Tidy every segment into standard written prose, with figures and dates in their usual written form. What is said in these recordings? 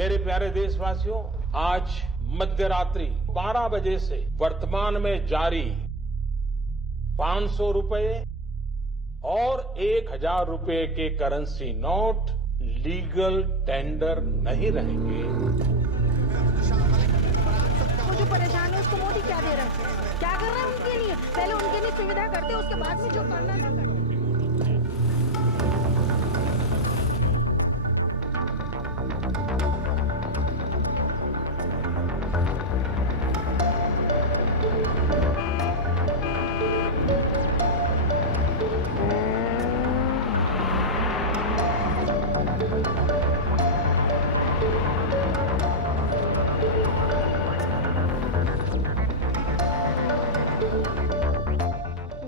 मेरे प्यारे देशवासियों, आज मध्यरात्रि 12 बजे से वर्तमान में जारी 500 रुपए और 1000 रुपए के करेंसी नोट लीगल टेंडर नहीं रहेंगे। वो जो परेशान है उसको मोदी क्या दे रहा है? क्या कर रहा है उनके लिए? पहले उनके लिए सुविधा करते, उसके बाद में जो करना था करते।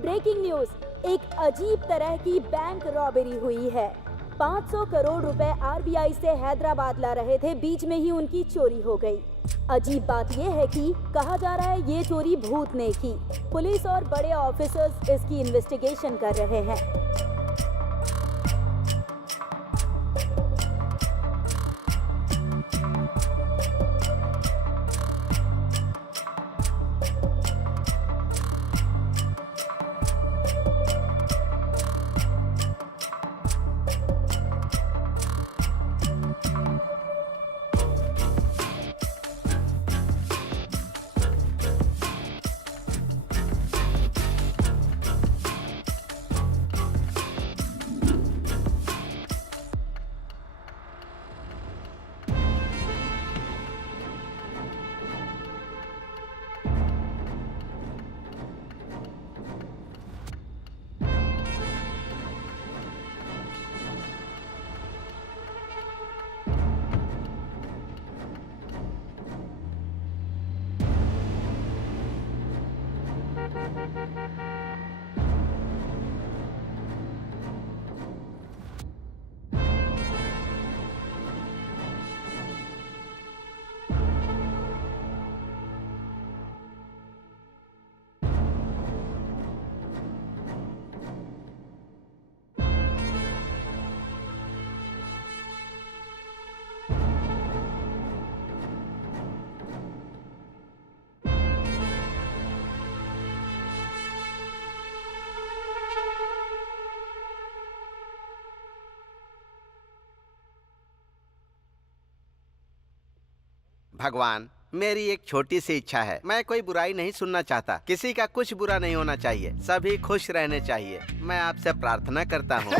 ब्रेकिंग न्यूज, एक अजीब तरह की बैंक रॉबरी हुई है। 500 करोड़ रुपए आरबीआई से हैदराबाद ला रहे थे, बीच में ही उनकी चोरी हो गई। अजीब बात यह है कि कहा जा रहा है ये चोरी भूत ने की। पुलिस और बड़े ऑफिसर्स इसकी इन्वेस्टिगेशन कर रहे हैं। भगवान, मेरी एक छोटी सी इच्छा है। मैं कोई बुराई नहीं सुनना चाहता। किसी का कुछ बुरा नहीं होना चाहिए। सभी खुश रहने चाहिए। मैं आपसे प्रार्थना करता हूँ।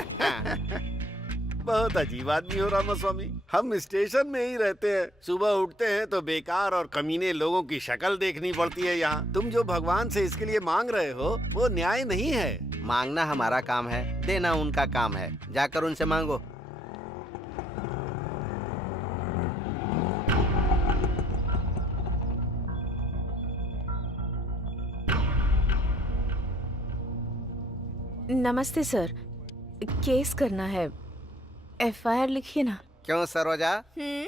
बहुत अजीब आदमी हो रामास्वामी। हम स्टेशन में ही रहते हैं, सुबह उठते हैं तो बेकार और कमीने लोगों की शक्ल देखनी पड़ती है यहाँ। तुम जो भगवान से इसके लिए मांग रहे हो वो न्याय नहीं है। मांगना हमारा काम है, देना उनका काम है। जाकर उनसे मांगो। नमस्ते सर, केस करना है, एफआईआर लिखिए ना। क्यों सरोजा,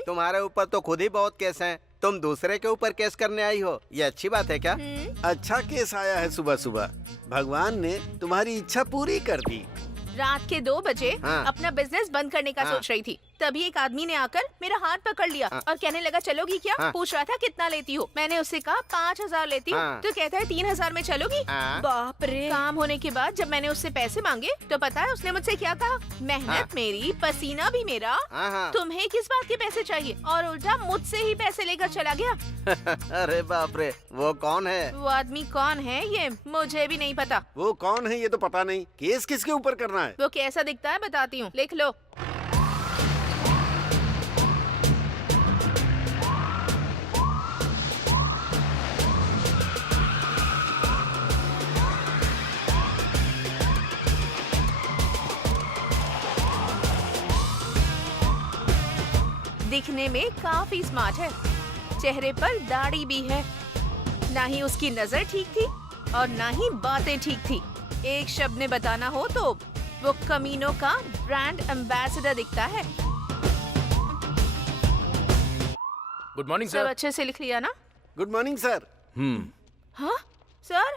तुम्हारे ऊपर तो खुद ही बहुत केस हैं। तुम दूसरे के ऊपर केस करने आई हो, ये अच्छी बात है क्या? अच्छा केस आया है सुबह सुबह। भगवान ने तुम्हारी इच्छा पूरी कर दी। रात के 2 बजे हाँ। अपना बिजनेस बंद करने का सोच रही थी, तभी एक आदमी ने आकर मेरा हाथ पकड़ लिया और कहने लगा चलोगी क्या? पूछ रहा था कितना लेती हो। मैंने उससे कहा 5000 लेती हूँ। तो कहता है 3000 में चलोगी? बाप रे। काम होने के बाद जब मैंने उससे पैसे मांगे तो पता है उसने मुझसे क्या कहा? मेहनत मेरी, पसीना भी मेरा, तुम्हें किस बात के पैसे चाहिए? और उल्टा मुझसे ही पैसे लेकर चला गया। अरे बाप रे, वो कौन है? वो आदमी कौन है ये मुझे भी नहीं पता। वो कौन है ये तो पता नहीं। केस किसके ऊपर करना है? वो कैसा दिखता है बताती हूँ, लिख लो। दिखने में काफी स्मार्ट है, चेहरे पर दाढ़ी भी है। ना ही उसकी नजर ठीक थी और ना ही बातें ठीक थी। एक शब्द में बताना हो तो वो कमीनों का ब्रांड एम्बेसडर दिखता है। गुड मॉर्निंग सब सर। अच्छे से लिख लिया ना? Good morning sir. हाँ सर,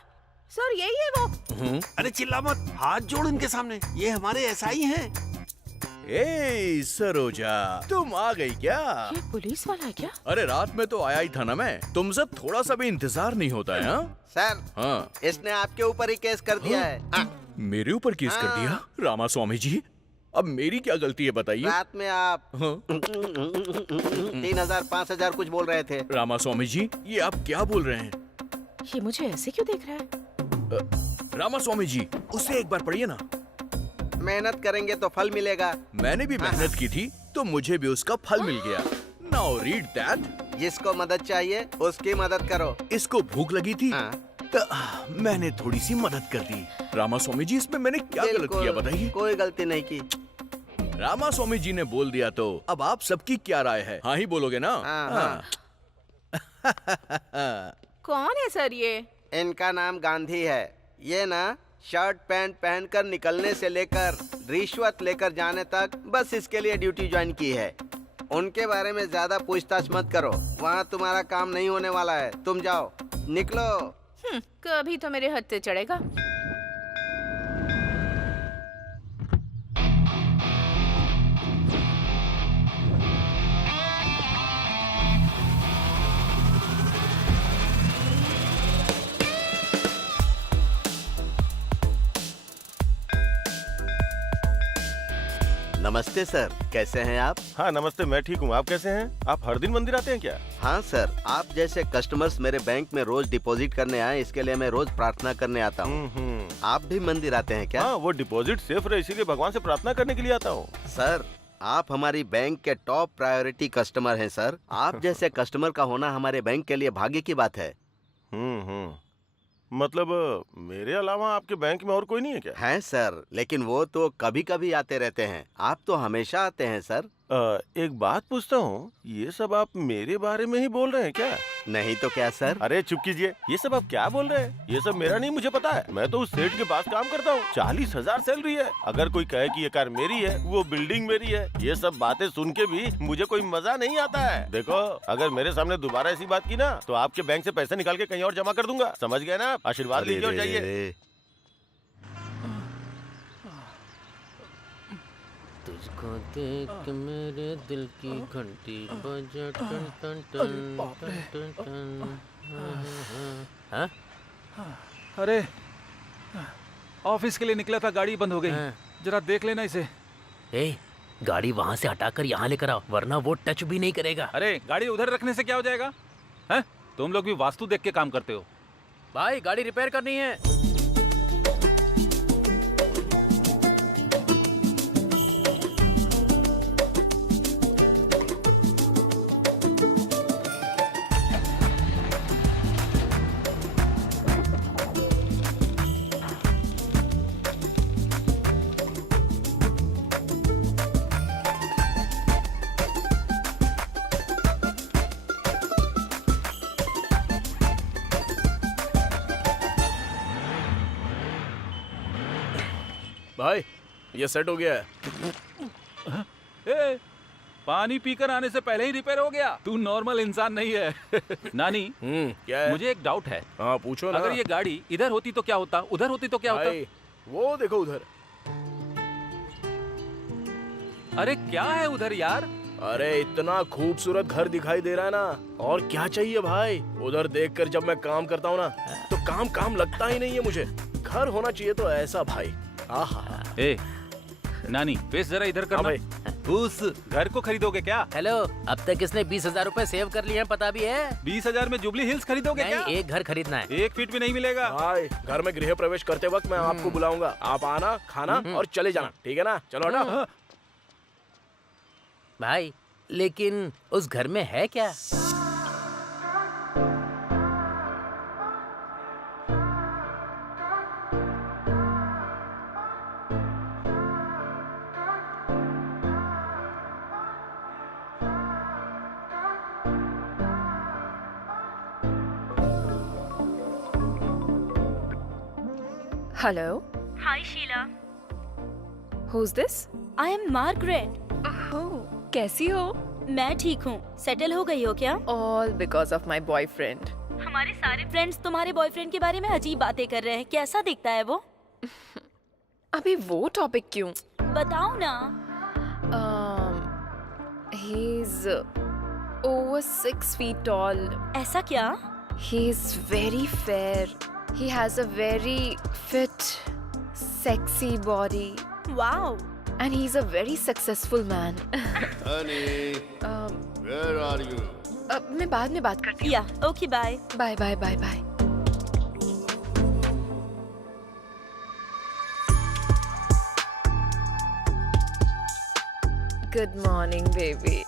सर यही है वो। अरे चिल्ला मत, हाथ जोड़ इनके सामने। ये हमारे एसआई हैं। ए सरोजा, तुम आ गई क्या? ये पुलिस वाला है क्या? अरे रात में तो आया ही था ना मैं। तुमसे थोड़ा सा भी इंतजार नहीं होता है? हाँ सर, हाँ। इसने आपके ऊपर ही केस कर दिया है। मेरे ऊपर केस कर दिया? रामा स्वामी जी, अब मेरी क्या गलती है बताइए? रात में आप हाँ? 3000 5000 कुछ बोल रहे थे। रामा स्वामी जी, ये आप क्या बोल रहे हैं? ये मुझे ऐसे क्यों देख रहा है? रामा स्वामी जी, उसे एक बार पढ़िए ना। मेहनत करेंगे तो फल मिलेगा। मैंने भी मेहनत की थी तो मुझे भी उसका फल मिल गया। Now read that. जिसको मदद चाहिए उसकी मदद करो। इसको भूख लगी थी हाँ। तो मैंने थोड़ी सी मदद कर दी। रामा स्वामी जी, इसमें मैंने क्या गलत बिल्कुल, किया बताइए? कोई गलती नहीं की। रामा स्वामी जी ने बोल दिया तो अब आप सबकी क्या राय है? हाँ ही बोलोगे ना? हाँ। कौन है सर ये? इनका नाम गांधी है। ये ना शर्ट पैंट पहनकर निकलने से लेकर रिश्वत लेकर जाने तक बस इसके लिए ड्यूटी ज्वाइन की है। उनके बारे में ज्यादा पूछताछ मत करो, वहाँ तुम्हारा काम नहीं होने वाला है। तुम जाओ, निकलो। कभी तो मेरे हद से चढ़ेगा। नमस्ते सर, कैसे हैं आप? हाँ नमस्ते, मैं ठीक हूँ। आप कैसे हैं? आप हर दिन मंदिर आते हैं क्या? हाँ सर, आप जैसे कस्टमर्स मेरे बैंक में रोज डिपॉजिट करने आए, इसके लिए मैं रोज प्रार्थना करने आता हूँ। आप भी मंदिर आते हैं क्या? हाँ, वो डिपॉजिट सेफ रहे इसीलिए भगवान से प्रार्थना करने के लिए आता हूँ। सर, आप हमारी बैंक के टॉप प्रायोरिटी कस्टमर हैं सर। आप जैसे कस्टमर का होना हमारे बैंक के लिए भाग्य की बात है। मतलब मेरे अलावा आपके बैंक में और कोई नहीं है क्या? हैं सर, लेकिन वो तो कभी कभी आते रहते हैं। आप तो हमेशा आते हैं सर। एक बात पूछता हूँ, ये सब आप मेरे बारे में ही बोल रहे हैं क्या? नहीं तो क्या सर? अरे चुप कीजिए, ये सब आप क्या बोल रहे हैं? ये सब मेरा नहीं, मुझे पता है। मैं तो उस सेठ के पास काम करता हूँ, 40,000 सैलरी है। अगर कोई कहे कि ये कार मेरी है, वो बिल्डिंग मेरी है, ये सब बातें सुन के भी मुझे कोई मजा नहीं आता है। देखो, अगर मेरे सामने दोबारा ऐसी बात की ना तो आपके बैंक से पैसे निकाल के कहीं और जमा कर दूंगा। समझ गए ना? आशीर्वाद लीजिए और जाइए। तुझको देख के मेरे दिल की घंटी बजा टन टन टन टन टन टन। हाँ? अरे ऑफिस के लिए निकला था, गाड़ी बंद हो गई। जरा देख लेना इसे। ए, गाड़ी वहाँ से हटाकर यहाँ लेकर आओ, वरना वो टच भी नहीं करेगा। अरे गाड़ी उधर रखने से क्या हो जाएगा? हैं? तुम लोग भी वास्तु देख के काम करते हो। भाई गाड़ी रिपेयर करनी है। भाई ये सेट हो गया है। ए, पानी पीकर आने से पहले ही रिपेयर हो गया। तू नॉर्मल इंसान नहीं है। नानी, क्या है? मुझे एक डाउट है। हाँ पूछो ना। अगर ये गाड़ी इधर होती तो क्या होता, उधर होती तो क्या होता? वो देखो उधर। अरे क्या है उधर यार? अरे इतना खूबसूरत घर दिखाई दे रहा है ना, और क्या चाहिए भाई? उधर देखकर जब मैं काम करता हूँ ना तो काम काम लगता ही नहीं है मुझे। घर होना चाहिए तो ऐसा भाई। आहा। ए, नानी फेस जरा इधर करना। भाई। उस घर को खरीदोगे क्या? हेलो, अब तक इसने 20,000 रूपए सेव कर लिए हैं, पता भी है? 20,000 में जुबली हिल्स खरीदोगे क्या? नहीं, एक घर खरीदना है। 1 फीट भी नहीं मिलेगा भाई। घर में गृह प्रवेश करते वक्त मैं आपको बुलाऊंगा, आप आना, खाना और चले जाना, ठीक है ना? चलो हटा। भाई लेकिन उस घर में है क्या? Hello. Hi Sheela, Who's this? I am Margaret. Oh, कैसी हो? मैं ठीक हूँ। सेटल हो गई हो क्या? All because of my boyfriend. हमारे सारे फ्रेंड्स तुम्हारे बॉयफ्रेंड के बारे में अजीब बातें कर रहे हैं। कैसा दिखता है वो? अभी वो टॉपिक क्यों? बताओ ना। He's over 6 feet tall. ऐसा क्या? He's very fair. He has a very fit, sexy body. Wow. And he's a very successful man. Honey, where are you? मैं बाद में बात करती हूँ. या okay bye. Bye bye bye bye. Good morning, baby.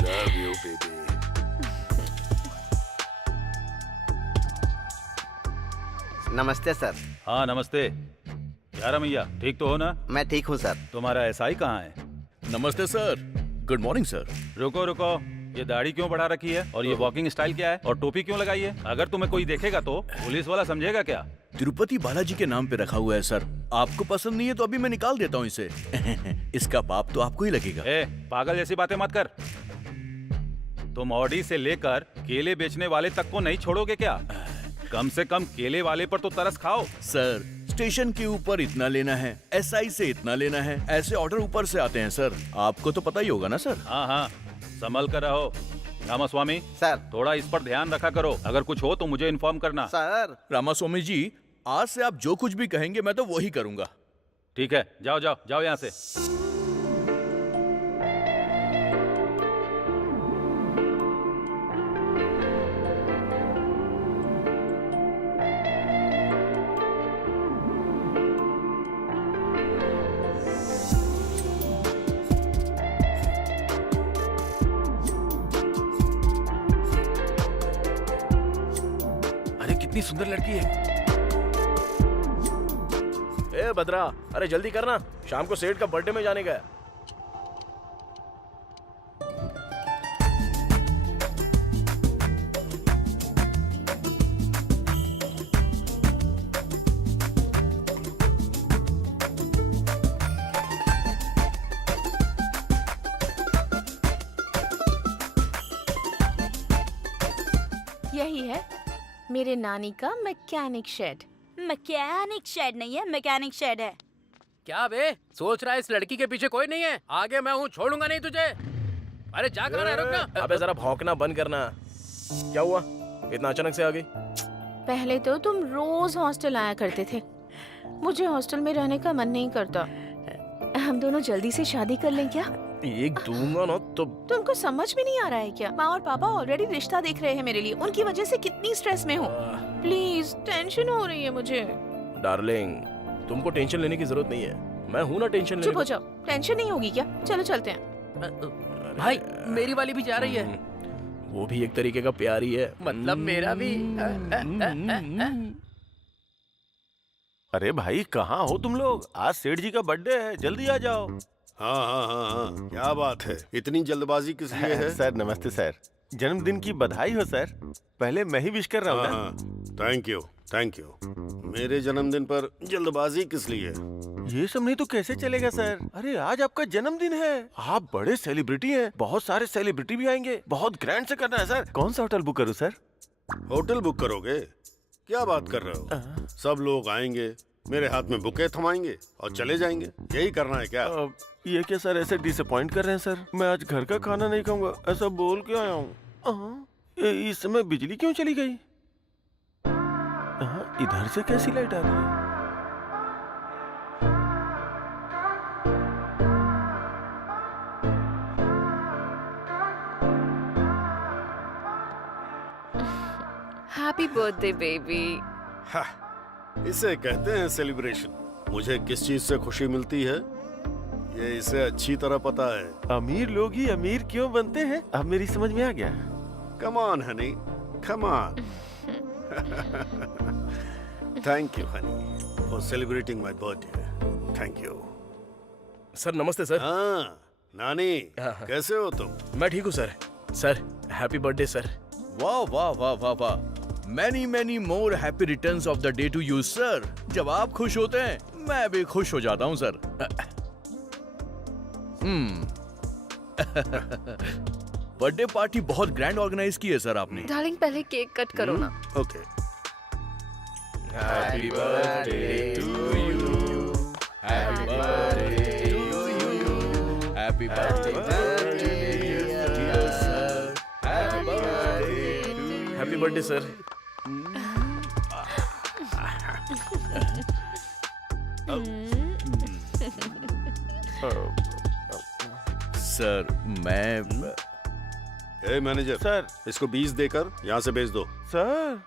Love you, baby. नमस्ते sir. हाँ नमस्ते। क्या रमैया, ठीक तो हो ना? मैं ठीक हूँ सर। तुम्हारा एसआई कहाँ है? नमस्ते सर। Good morning sir. रुको रुको, ये दाढ़ी क्यों बढ़ा रखी है और ये वॉकिंग स्टाइल क्या है और टोपी क्यों लगाई है? अगर तुम्हें कोई देखेगा तो पुलिस वाला समझेगा क्या? तिरुपति बालाजी के नाम पे रखा हुआ है सर। आपको पसंद नहीं है तो अभी मैं निकाल देता हूँ इसे। इसका पाप तो आपको ही लगेगा। ए, पागल जैसी बातें मत कर। तुम ऑडी से लेकर केले बेचने वाले तक को नहीं छोड़ोगे क्या? कम से कम केले वाले पर तो तरस खाओ। सर, स्टेशन के ऊपर इतना लेना है, एसआई से इतना लेना है, ऐसे ऑर्डर ऊपर से आते हैं सर। आपको तो पता ही होगा ना सर। हाँ हाँ, संभल कर रहो। रामास्वामी सर। थोड़ा इस पर ध्यान रखा करो। अगर कुछ हो तो मुझे इन्फॉर्म करना। सर। रामास्वामी जी, आज से आप जो कुछ भी कहेंगे मैं तो वही करूंगा। ठीक है, जाओ जाओ जाओ यहाँ से। कितनी सुंदर लड़की है। ए भद्रा, अरे जल्दी करना, शाम को सेठ का बर्थडे में जाने का है। यही है मेरे नानी का मैकेनिक शेड। मैकेनिक शेड नहीं है, मैकेनिक शेड है। क्या बे, सोच रहा है इस लड़की के पीछे कोई नहीं है? आगे मैं हूँ, छोड़ूंगा नहीं तुझे। अरे जा कर रहा है, रुकना। अबे जरा भौंकना बंद करना। क्या हुआ, इतना अचानक से आ गई? पहले तो तुम रोज हॉस्टल आया करते थे। मुझे हॉस्टल में रहने का मन नहीं करता। हम दोनों जल्दी से शादी कर लें क्या? एक दूंगा ना तो। तुमको समझ में नहीं आ रहा है क्या? माँ और पापा ऑलरेडी रिश्ता देख रहे हैं मेरे लिए। उनकी वजह से कितनी स्ट्रेस में हूँ। प्लीज, टेंशन हो रही है मुझे। डार्लिंग, तुमको टेंशन लेने की जरूरत नहीं है, मैं हूँ ना टेंशन लेने। चुप हो जाओ, टेंशन नहीं होगी क्या? चलो चलते हैं। भाई, मेरी वाली भी जा रही है। वो भी एक तरीके का प्यार ही है। मतलब मेरा भी। अरे भाई, कहाँ हो तुम लोग? आज सेठ जी का बर्थडे है, जल्दी आ जाओ। हाँ हाँ हाँ हाँ, क्या बात है, इतनी जल्दबाजी किस लिए है? सर नमस्ते सर, जन्मदिन की बधाई हो सर। पहले मैं ही विश कर रहा हूँ ना। Thank you thank you. मेरे जन्मदिन पर जल्दबाजी किस लिए? ये सब नहीं तो कैसे चलेगा सर? अरे आज आपका जन्मदिन है, आप बड़े सेलिब्रिटी हैं, बहुत सारे सेलिब्रिटी भी आएंगे, बहुत ग्रैंड से करना है सर। कौन सा होटल बुक करूँ सर? होटल बुक करोगे? क्या बात कर रहे हो? सब लोग आएंगे, मेरे हाथ में बुके थमाएंगे और चले जाएंगे, यही करना है क्या? ये क्या सर, ऐसे डिसअपॉइंट कर रहे हैं सर? मैं आज घर का खाना नहीं खाऊंगा, ऐसा बोल के आया हूँ। इस समय बिजली क्यों चली गई? इधर से कैसी लाइट आ रही है? Happy birthday baby. इसे कहते हैं सेलिब्रेशन। मुझे किस चीज से खुशी मिलती है ये इसे अच्छी तरह पता है। अमीर लोग ही अमीर क्यों बनते हैं, अब मेरी समझ में आ गया। Come on honey, come on. Thank you honey for celebrating my birthday. Thank you. Sir नमस्ते सर। हाँ नानी, कैसे हो तुम? मैं ठीक हूँ sir. Sir happy birthday sir. वाह वाह वाह वाह वाह। Many many more happy returns of the day to you sir. जब आप खुश होते हैं मैं भी खुश हो जाता हूँ सर। बर्थडे पार्टी बहुत ग्रैंड ऑर्गेनाइज की है सर आपने। डार्लिंग, पहले केक कट करो ना। Okay. Happy birthday to you, happy birthday to you, happy birthday. Happy birthday sir. Sir मैं ए मैनेजर सर इसको 20 देकर यहाँ से भेज दो। सर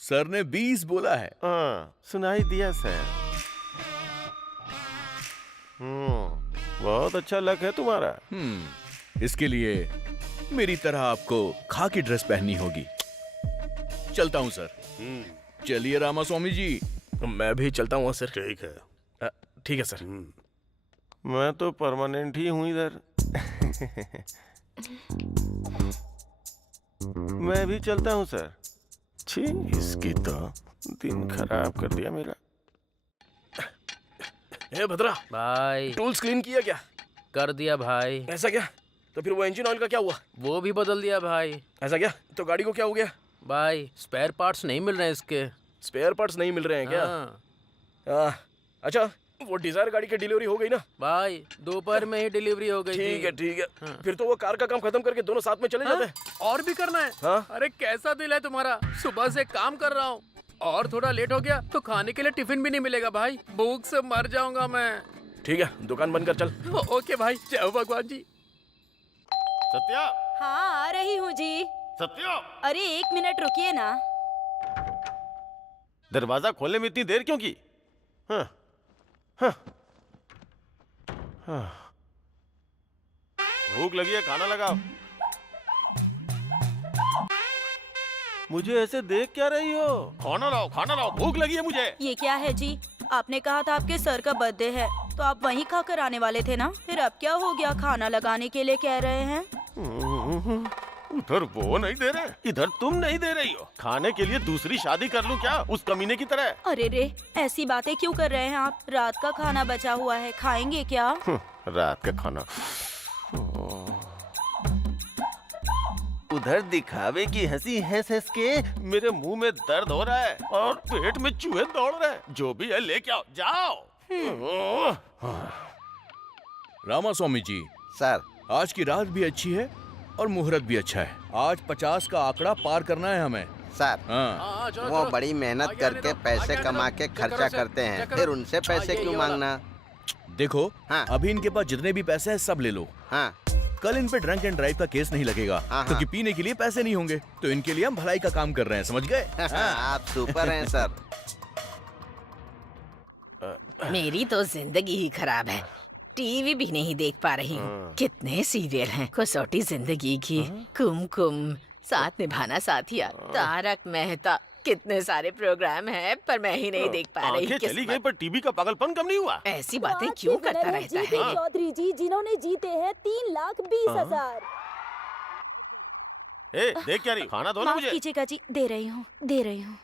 सर ने 20 बोला है। हाँ सुनाई दिया सर। बहुत अच्छा लक है तुम्हारा। इसके लिए मेरी तरह आपको खाकी ड्रेस पहननी होगी। चलता हूँ सर। चलिए रामास्वामी जी। मैं भी चलता हूँ सर। ठीक है। ठीक है सर। मैं तो परमानेंट ही हूँ इधर। मैं भी चलता हूँ सर। छी इसकी तो दिन खराब कर दिया मेरा। ए भद्रा भाई टूल्स क्लीन किया क्या? कर दिया भाई। ऐसा क्या? तो फिर वो इंजन ऑयल का क्या हुआ? वो भी बदल दिया भाई। ऐसा क्या? तो गाड़ी को क्या हो गया? भाई स्पेयर पार्ट्स नहीं मिल रहे हैं इसके। स्पेयर पार्ट्स नहीं मिल रहे हैं क्या? अच्छा वो डिजायर गाड़ी की डिलीवरी हो गई ना? भाई दोपहर में ही डिलीवरी हो गई। ठीक है ठीक है। फिर तो वो कार का काम खत्म करके दोनों साथ में चले जाते हैं। और भी करना है? हाँ? अरे कैसा दिल है तुम्हारा। सुबह से काम कर रहा हूँ और थोड़ा लेट हो गया तो खाने के लिए टिफिन भी नहीं मिलेगा भाई। भूख से मर जाऊंगा मैं। ठीक है दुकान बंद कर चल। ओके भाई जय भगवान जी। सत्या हाँ आ रही हूँ जी। सत्या अरे 1 मिनट रुकिए ना। दरवाजा खोलने में इतनी देर क्यों की? हाँ, हाँ, हाँ। भूख लगी है खाना लगाओ। मुझे ऐसे देख क्या रही हो? खाना लाओ भूख लगी है मुझे। ये क्या है जी? आपने कहा था आपके सर का बर्थडे है तो आप वहीं खाकर आने वाले थे ना। फिर अब क्या हो गया? खाना लगाने के लिए कह रहे हैं। उधर वो नहीं दे रहे, इधर तुम नहीं दे रही हो। खाने के लिए दूसरी शादी कर लूं क्या उस कमीने की तरह? अरे रे ऐसी बातें क्यों कर रहे हैं आप? रात का खाना बचा हुआ है, खाएंगे क्या? रात का खाना। उधर दिखावे की हंसी हंस हंस के मेरे मुंह में दर्द हो रहा है और पेट में चूहे दौड़ रहे हैं। जो भी है लेके आओ, जाओ। रामास्वामी जी सर आज की रात भी अच्छी है और मुहूर्त भी अच्छा है। आज 50 का आंकड़ा पार करना है हमें। सर हाँ वो बड़ी मेहनत करके पैसे कमा के खर्चा करते हैं, फिर उनसे पैसे क्यों मांगना? देखो हाँ। अभी इनके पास जितने भी पैसे हैं सब ले लो। हाँ कल इन पे ड्रंक एंड ड्राइव का केस नहीं लगेगा क्योंकि पीने के लिए पैसे नहीं होंगे। तो इनके लिए हम भलाई का काम कर रहे हैं, समझ गए? आप सुपर हैं सर। मेरी तो जिंदगी ही खराब है। टीवी भी नहीं देख पा रही हूँ। कितने सीरियल हैं। कसौटी जिंदगी की, कुमकुम, साथ निभाना साथिया, तारक मेहता, कितने सारे प्रोग्राम हैं पर मैं ही नहीं देख पा रही। चली गई पर टीवी का पागलपन कम नहीं हुआ। ऐसी बातें क्यों करता रहता है? चौधरी जी जिन्होंने जीते हैं 3,20,000। देख क्या रही? खाना दो ना माफ मुझे। कीजिएगा जी, दे रही हूँ।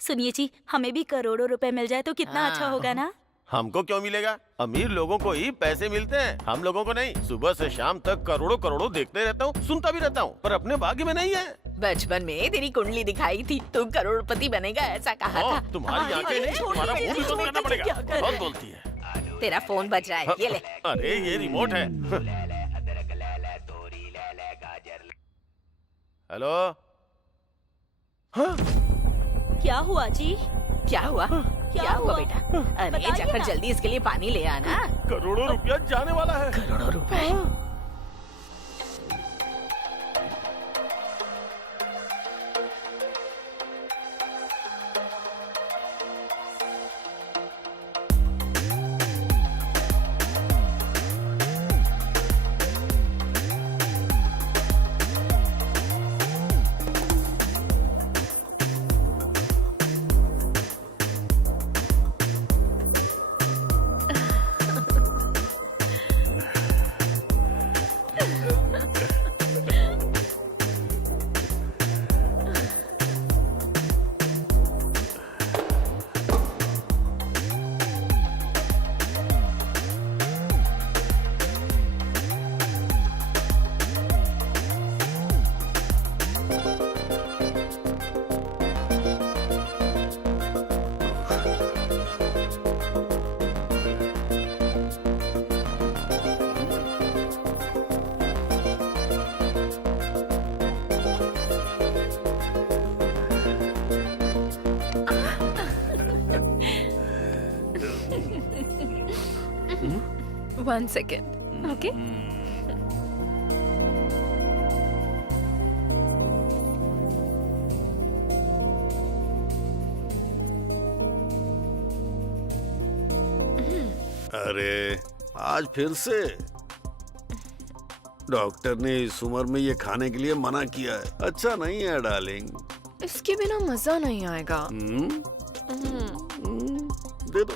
सुनिए जी, हमें भी करोड़ों रुपए मिल जाए तो कितना अच्छा होगा ना? हमको क्यों मिलेगा? अमीर लोगों को ही पैसे मिलते हैं, हम लोगों को नहीं। सुबह से शाम तक करोड़ों देखते रहता हूँ, सुनता भी रहता हूँ, पर अपने भाग्य में नहीं है। बचपन में तेरी कुंडली दिखाई थी, तू करोड़पति बनेगा ऐसा कहा था। तुम्हारी आंखें नहीं, तुम्हारा मुंह भी बंद करना पड़ेगा। बहुत बोलती है। तेरा फोन बज रहा है, ये ले। अरे ये रिमोट है। हेलो। हाँ? क्या हुआ जी? क्या हुआ बेटा? अरे जाकर जल्दी इसके लिए पानी ले आना। करोड़ों रुपया जाने वाला है। करोड़ों रुपए? 1 second. Okay. अरे आज फिर से डॉक्टर ने इस उम्र में ये खाने के लिए मना किया है। अच्छा नहीं है डार्लिंग। इसके बिना मजा नहीं आएगा। दे दो।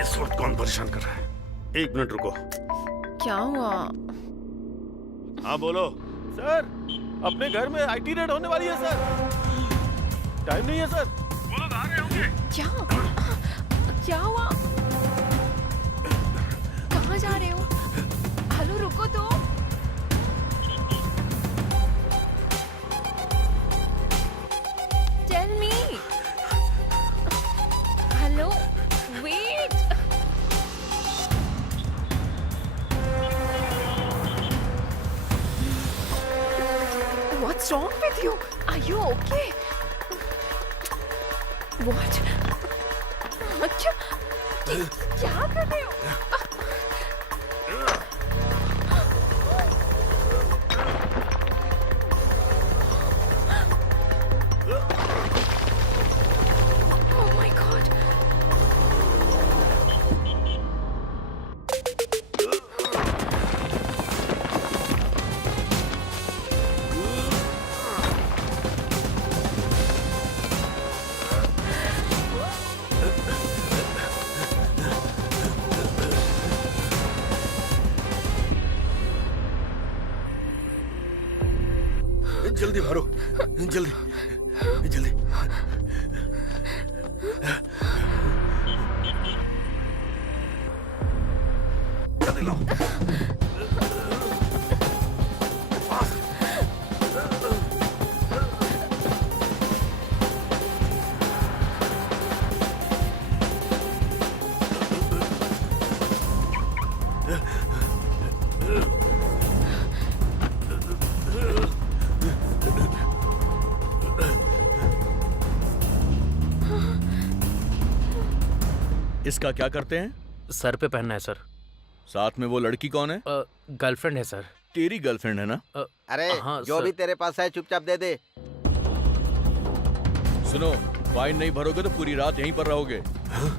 इस वक्त कौन परेशान कर रहा है? 1 मिनट रुको। क्या हुआ? हाँ बोलो। सर अपने घर में IT रेड होने वाली है सर। टाइम नहीं है सर। वो लोग आ रहे होंगे। क्या हुआ? कहाँ जा रहे हो? हेलो रुको तो। Tell me. Hello wait. What's wrong with you? Are you okay? What? क्या कर रहे हो? Oh my God! जल्दी भरो, जल्दी जल्दी। जल्दी लाओ। इसका क्या करते हैं? सर पे पहनना है सर। साथ में वो लड़की कौन है? गर्लफ्रेंड है सर। तेरी गर्लफ्रेंड है ना? अरे हाँ, जो सर। भी तेरे पास है चुपचाप दे दे। सुनो, फाइन नहीं भरोगे तो पूरी रात यहीं पर रहोगे। हाँ?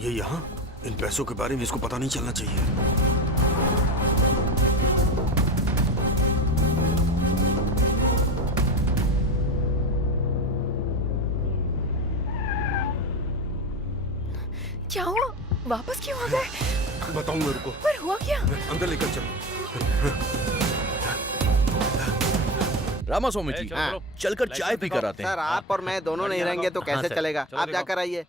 ये यहाँ? इन पैसों के बारे में इसको पता नहीं चलना चाहिए। क्या हुआ? वापस क्यों आ गए? बताऊं मेरे को। पर हुआ क्या? अंदर लेकर चलो। रामास्वामी जी, चलकर चाय पी कर आते हैं। सर आप और मैं दोनों नहीं रहेंगे तो कैसे चलेगा? आप जाकर आइए।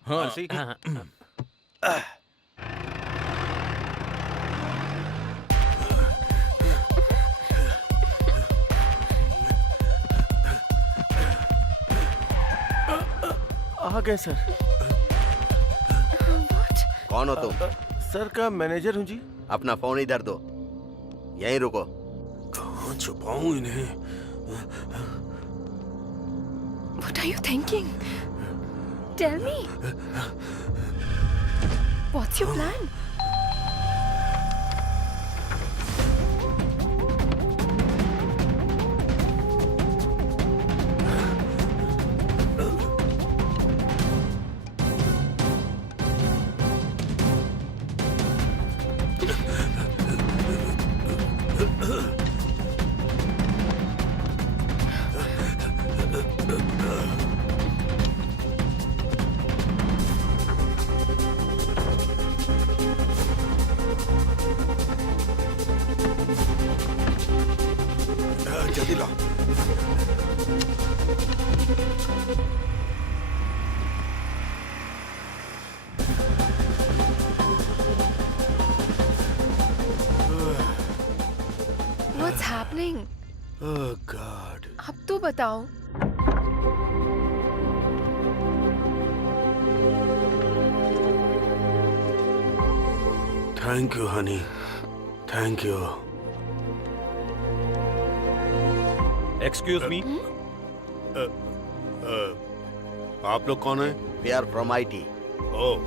आ गए सर। कौन हो तुम? सर का मैनेजर हूँ जी। अपना फोन इधर दो, यहीं रुको। कहाँ छुपाऊं इन्हें? What are you thinking? Tell me. What's your plan? जल्दी लाओ। Oh God. अब तो बताओ। Thank you honey, thank you. Excuse me, आप लोग कौन हैं? We are from IT। Oh,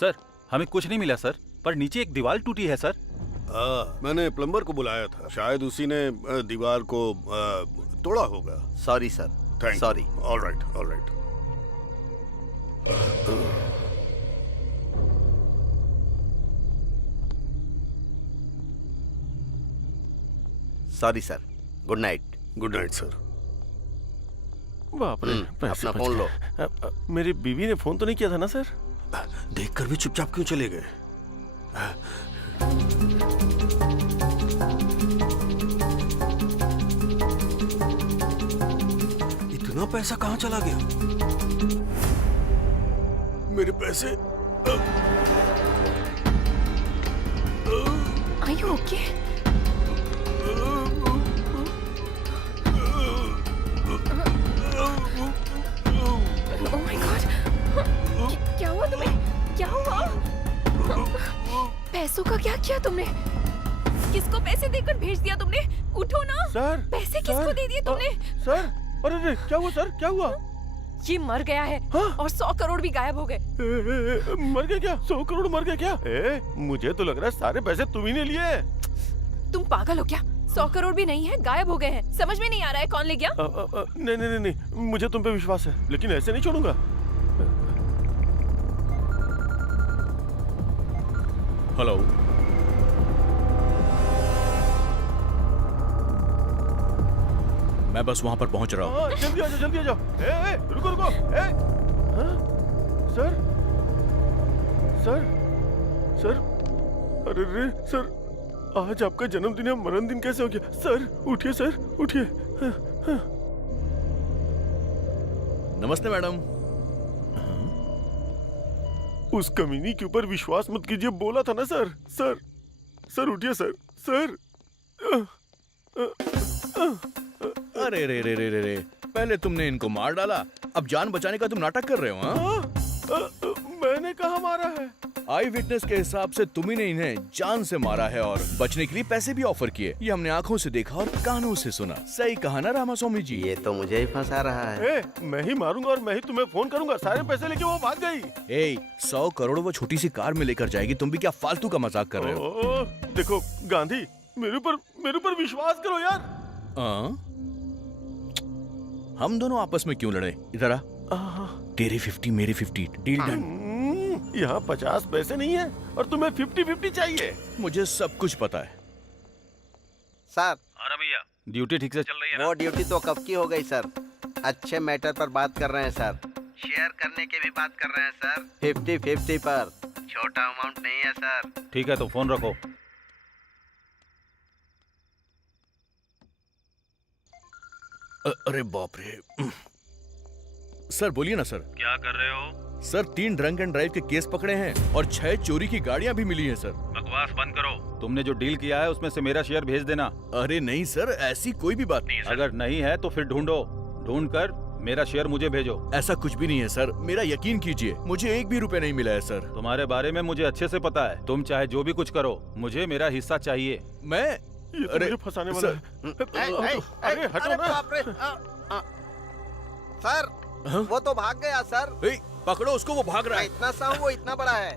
sir हमें कुछ नहीं मिला सर, पर नीचे एक दीवार टूटी है सर। मैंने प्लम्बर को बुलाया था, शायद उसी ने दीवार को तोड़ा होगा। Sorry sir, thank sorry. All right, all right. Sorry sir, good night. Good night sir. बाप रे, पैसे अपना बच फोन लो। गए। मेरी बीवी ने फोन तो नहीं किया था ना सर? देखकर भी चुपचाप क्यों चले गए? इतना पैसा कहाँ चला गया? मेरे पैसे। Are you okay? Oh my God! क्या हुआ तुम्हें? क्या हुआ? पैसों का क्या किया तुमने? किसको पैसे देकर भेज दिया तुमने? उठो ना। सर, पैसे किसको दे दिए तुमने? सर, अरे क्या हुआ सर, क्या हुआ? ये मर गया है। हाँ? और 100 करोड़ भी गायब हो गए। मर गया क्या? 100 करोड़ मर गया क्या? मुझे तो लग रहा है सारे पैसे तुम ही ने लिए। तुम पागल हो क्या? 100 करोड़ भी नहीं है, गायब हो गए हैं। समझ में नहीं आ रहा है कौन ले गया? नहीं नहीं नहीं, मुझे तुम पे विश्वास है, लेकिन ऐसे नहीं छोड़ूंगा। हेलो, मैं बस वहां पर पहुंच रहा हूँ। जल्दी आ जाओ, जल्दी आ जाओ। रुको रुको। हाँ? सर, सर, सर, अरे रे सर, आज आपका जन्मदिन है, मरण दिन कैसे हो गया? सर उठिए, सर उठिए। नमस्ते मैडम। उस कमीनी के ऊपर विश्वास मत कीजिए, बोला था ना सर। सर, सर उठिए सर। सर, अरे रे रे रे रे रे, पहले तुमने इनको मार डाला, अब जान बचाने का तुम नाटक कर रहे हो? हाँ? मैंने कहा मारा है? आई विटनेस के हिसाब से तुम ही ने इन्हें जान से मारा है और बचने के लिए पैसे भी ऑफर किए। ये हमने आंखों से देखा और कानों से सुना। सही कहा ना रामास्वामी जी? ये तो मुझे ही फंसा रहा है। मैं ही मारूंगा और मैं ही तुम्हें फोन करूंगा। सारे पैसे लेके वो भाग गई। 100 करोड़ वो छोटी सी कार में लेकर जाएगी, तुम भी क्या फालतू का मजाक कर रहे हो? देखो गांधी, मेरे ऊपर विश्वास करो यार। हम दोनों आपस में क्यों लड़े? इधर आ। तेरे 50 मेरे 50, डील डन। यहाँ 50 पैसे नहीं है और तुम्हें 50-50 चाहिए। मुझे सब कुछ पता है सर। अरे भैया, ड्यूटी ठीक से चल रही है? वो ड्यूटी तो कब की हो गई सर। अच्छे मैटर पर बात कर रहे हैं सर। शेयर करने की भी बात कर रहे हैं सर। 50-50 पर, छोटा अमाउंट नहीं है सर। ठीक है तो फोन रखो। अरे बाप रे। सर बोलिए ना सर। क्या कर रहे हो? सर 3 ड्रंक एंड ड्राइव के केस पकड़े हैं और 6 चोरी की गाड़ियां भी मिली हैं सर। बकवास बंद करो। तुमने जो डील किया है उसमें से मेरा शेयर भेज देना। अरे नहीं सर, ऐसी कोई भी बात नहीं है सर। अगर नहीं है तो फिर ढूंढ कर मेरा शेयर मुझे भेजो। ऐसा कुछ भी नहीं है सर, मेरा यकीन कीजिए, मुझे 1 भी रुपए नहीं मिला है सर। तुम्हारे बारे में मुझे अच्छे से पता है। तुम चाहे जो भी कुछ करो, मुझे मेरा हिस्सा चाहिए। मैं अरे फंसाने वाला है। अरे हटो ना सर। वो तो भाग गया सर। पकड़ो उसको, वो भाग रहा है। इतना सा वो इतना बड़ा है।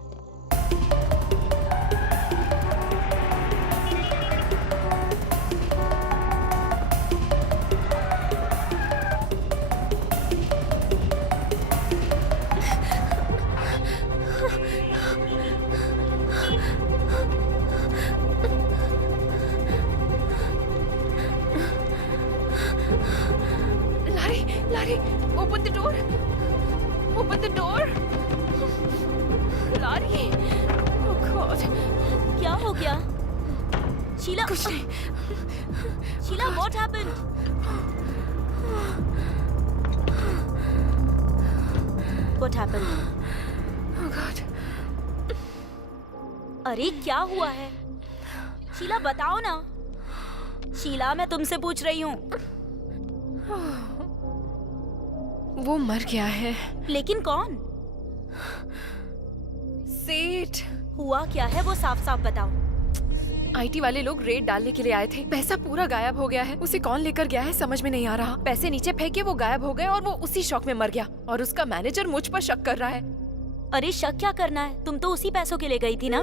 Larry, open the door. Open the door. Larry. Oh God. क्या हो गया? शीला, कुछ नहीं। Sheila, what happened? What happened? Oh God. अरे क्या हुआ है? शीला बताओ ना। शीला मैं तुमसे पूछ रही हूँ। वो मर गया है। लेकिन कौन? सेठ। हुआ क्या है वो साफ साफ बताओ। आईटी वाले लोग रेड डालने के लिए आए थे। पैसा पूरा गायब हो गया है। उसे कौन लेकर गया है समझ में नहीं आ रहा। पैसे नीचे फेंके वो गायब हो गए और वो उसी शौक में मर गया। और उसका मैनेजर मुझ पर शक कर रहा है। अरे शक क्या करना है? तुम तो उसी पैसों के लिए गई थी ना?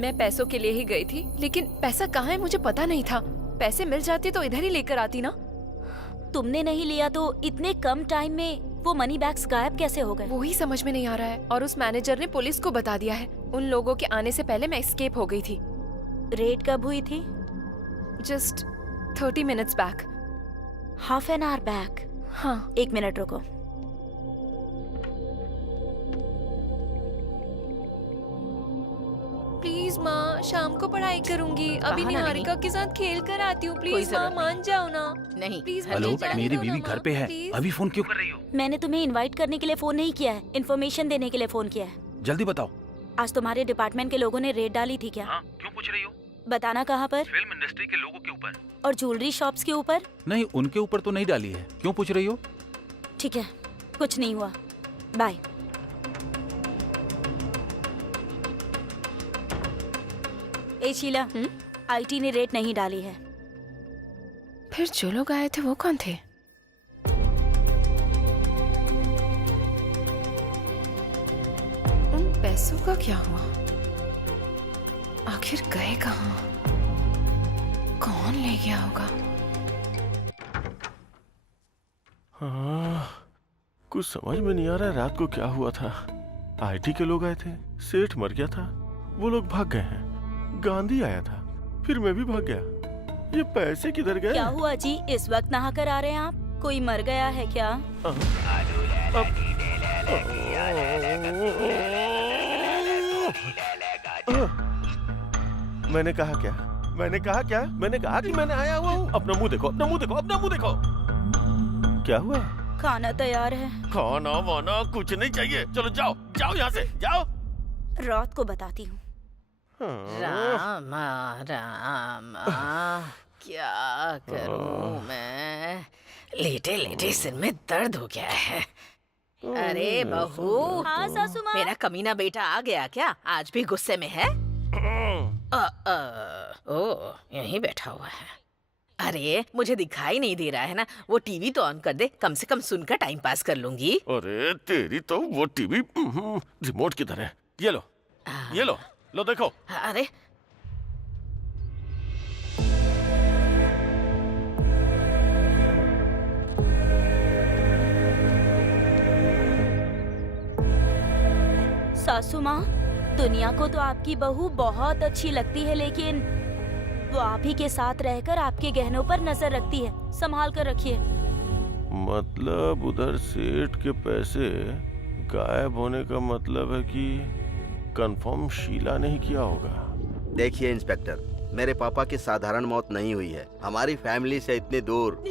मैं पैसों के लिए ही गई थी, लेकिन पैसा कहाँ है मुझे पता नहीं था। पैसे मिल जाते तो इधर ही लेकर आती ना। तुमने नहीं लिया तो इतने कम टाइम में वो मनी बैग्स गायब कैसे हो गए? वो ही समझ में नहीं आ रहा है। और उस मैनेजर ने पुलिस को बता दिया है। उन लोगों के आने से पहले मैं एस्केप हो गई थी। रेड कब हुई थी? Just 30 minutes back. Half an hour back? हाँ। 1 मिनट रुको। प्लीज माँ, शाम को पढ़ाई करूंगी। अभी निहारिका के साथ खेल कर आती हूँ। प्लीज माँ मान जाओ ना। नहीं। प्लीज। हेलो, मेरी बीवी घर पे है। अभी फोन क्यों कर रही हो? मैंने तुम्हें इनवाइट करने के लिए फोन नहीं किया है, इन्फॉर्मेशन देने के लिए फोन किया है। जल्दी बताओ। आज तुम्हारे डिपार्टमेंट के लोगों ने रेड डाली थी क्या? हाँ, क्यों पूछ रही हो? बताना कहाँ पर? फिल्म इंडस्ट्री के लोगों के ऊपर। और ज्वेलरी शॉप्स के ऊपर? नहीं, उनके ऊपर तो नहीं डाली है। क्यों पूछ रही हो? ठीक है, कुछ नहीं हुआ। बाय। ए शीला, आईटी ने रेट नहीं डाली है। फिर जो लोग आए थे वो कौन थे? उन पैसों का क्या हुआ? आखिर गए कहाँ? कौन ले गया होगा? हाँ, कुछ समझ में नहीं आ रहा है रात को क्या हुआ था। आईटी के लोग आए थे, सेठ मर गया था, वो लोग भाग गए हैं। गांधी आया था, फिर मैं भी भाग गया। ये पैसे किधर गए? क्या हुआ जी, इस वक्त नहा कर आ रहे हैं आप? कोई मर गया है क्या? मैंने कहा क्या? मैंने कहा क्या? मैंने कहा कि मैंने आया हुआ हूँ। अपना मुंह देखो, अपना मुंह देखो, अपना मुंह देखो। क्या हुआ? खाना तैयार है। खाना वाना कुछ नहीं चाहिए। चलो जाओ, जाओ यहाँ से, जाओ। रात को बताती हूँ। रामा रामा, क्या करूं मैं? लेटे लेटे सिर में दर्द हो गया है। अरे बहू। हाँ सासू माँ। मेरा कमीना बेटा आ गया क्या? आज भी गुस्से में है? ओ, यहीं बैठा हुआ है। अरे मुझे दिखाई नहीं दे रहा है ना? वो टीवी तो ऑन कर दे, कम से कम सुनकर टाइम पास कर लूंगी। अरे तेरी तो वो टीवी रिमोट किधर है? ये लो, ये लो, लो देखो। अरे सासू माँ, दुनिया को तो आपकी बहू बहुत अच्छी लगती है, लेकिन वो आप ही के साथ रहकर आपके गहनों पर नजर रखती है। संभाल कर रखिए। मतलब उधर सेठ के पैसे गायब होने का मतलब है कि कंफर्म शीला ने ही किया होगा। देखिए इंस्पेक्टर, मेरे पापा की साधारण मौत नहीं हुई है। हमारी फैमिली से इतनी दूर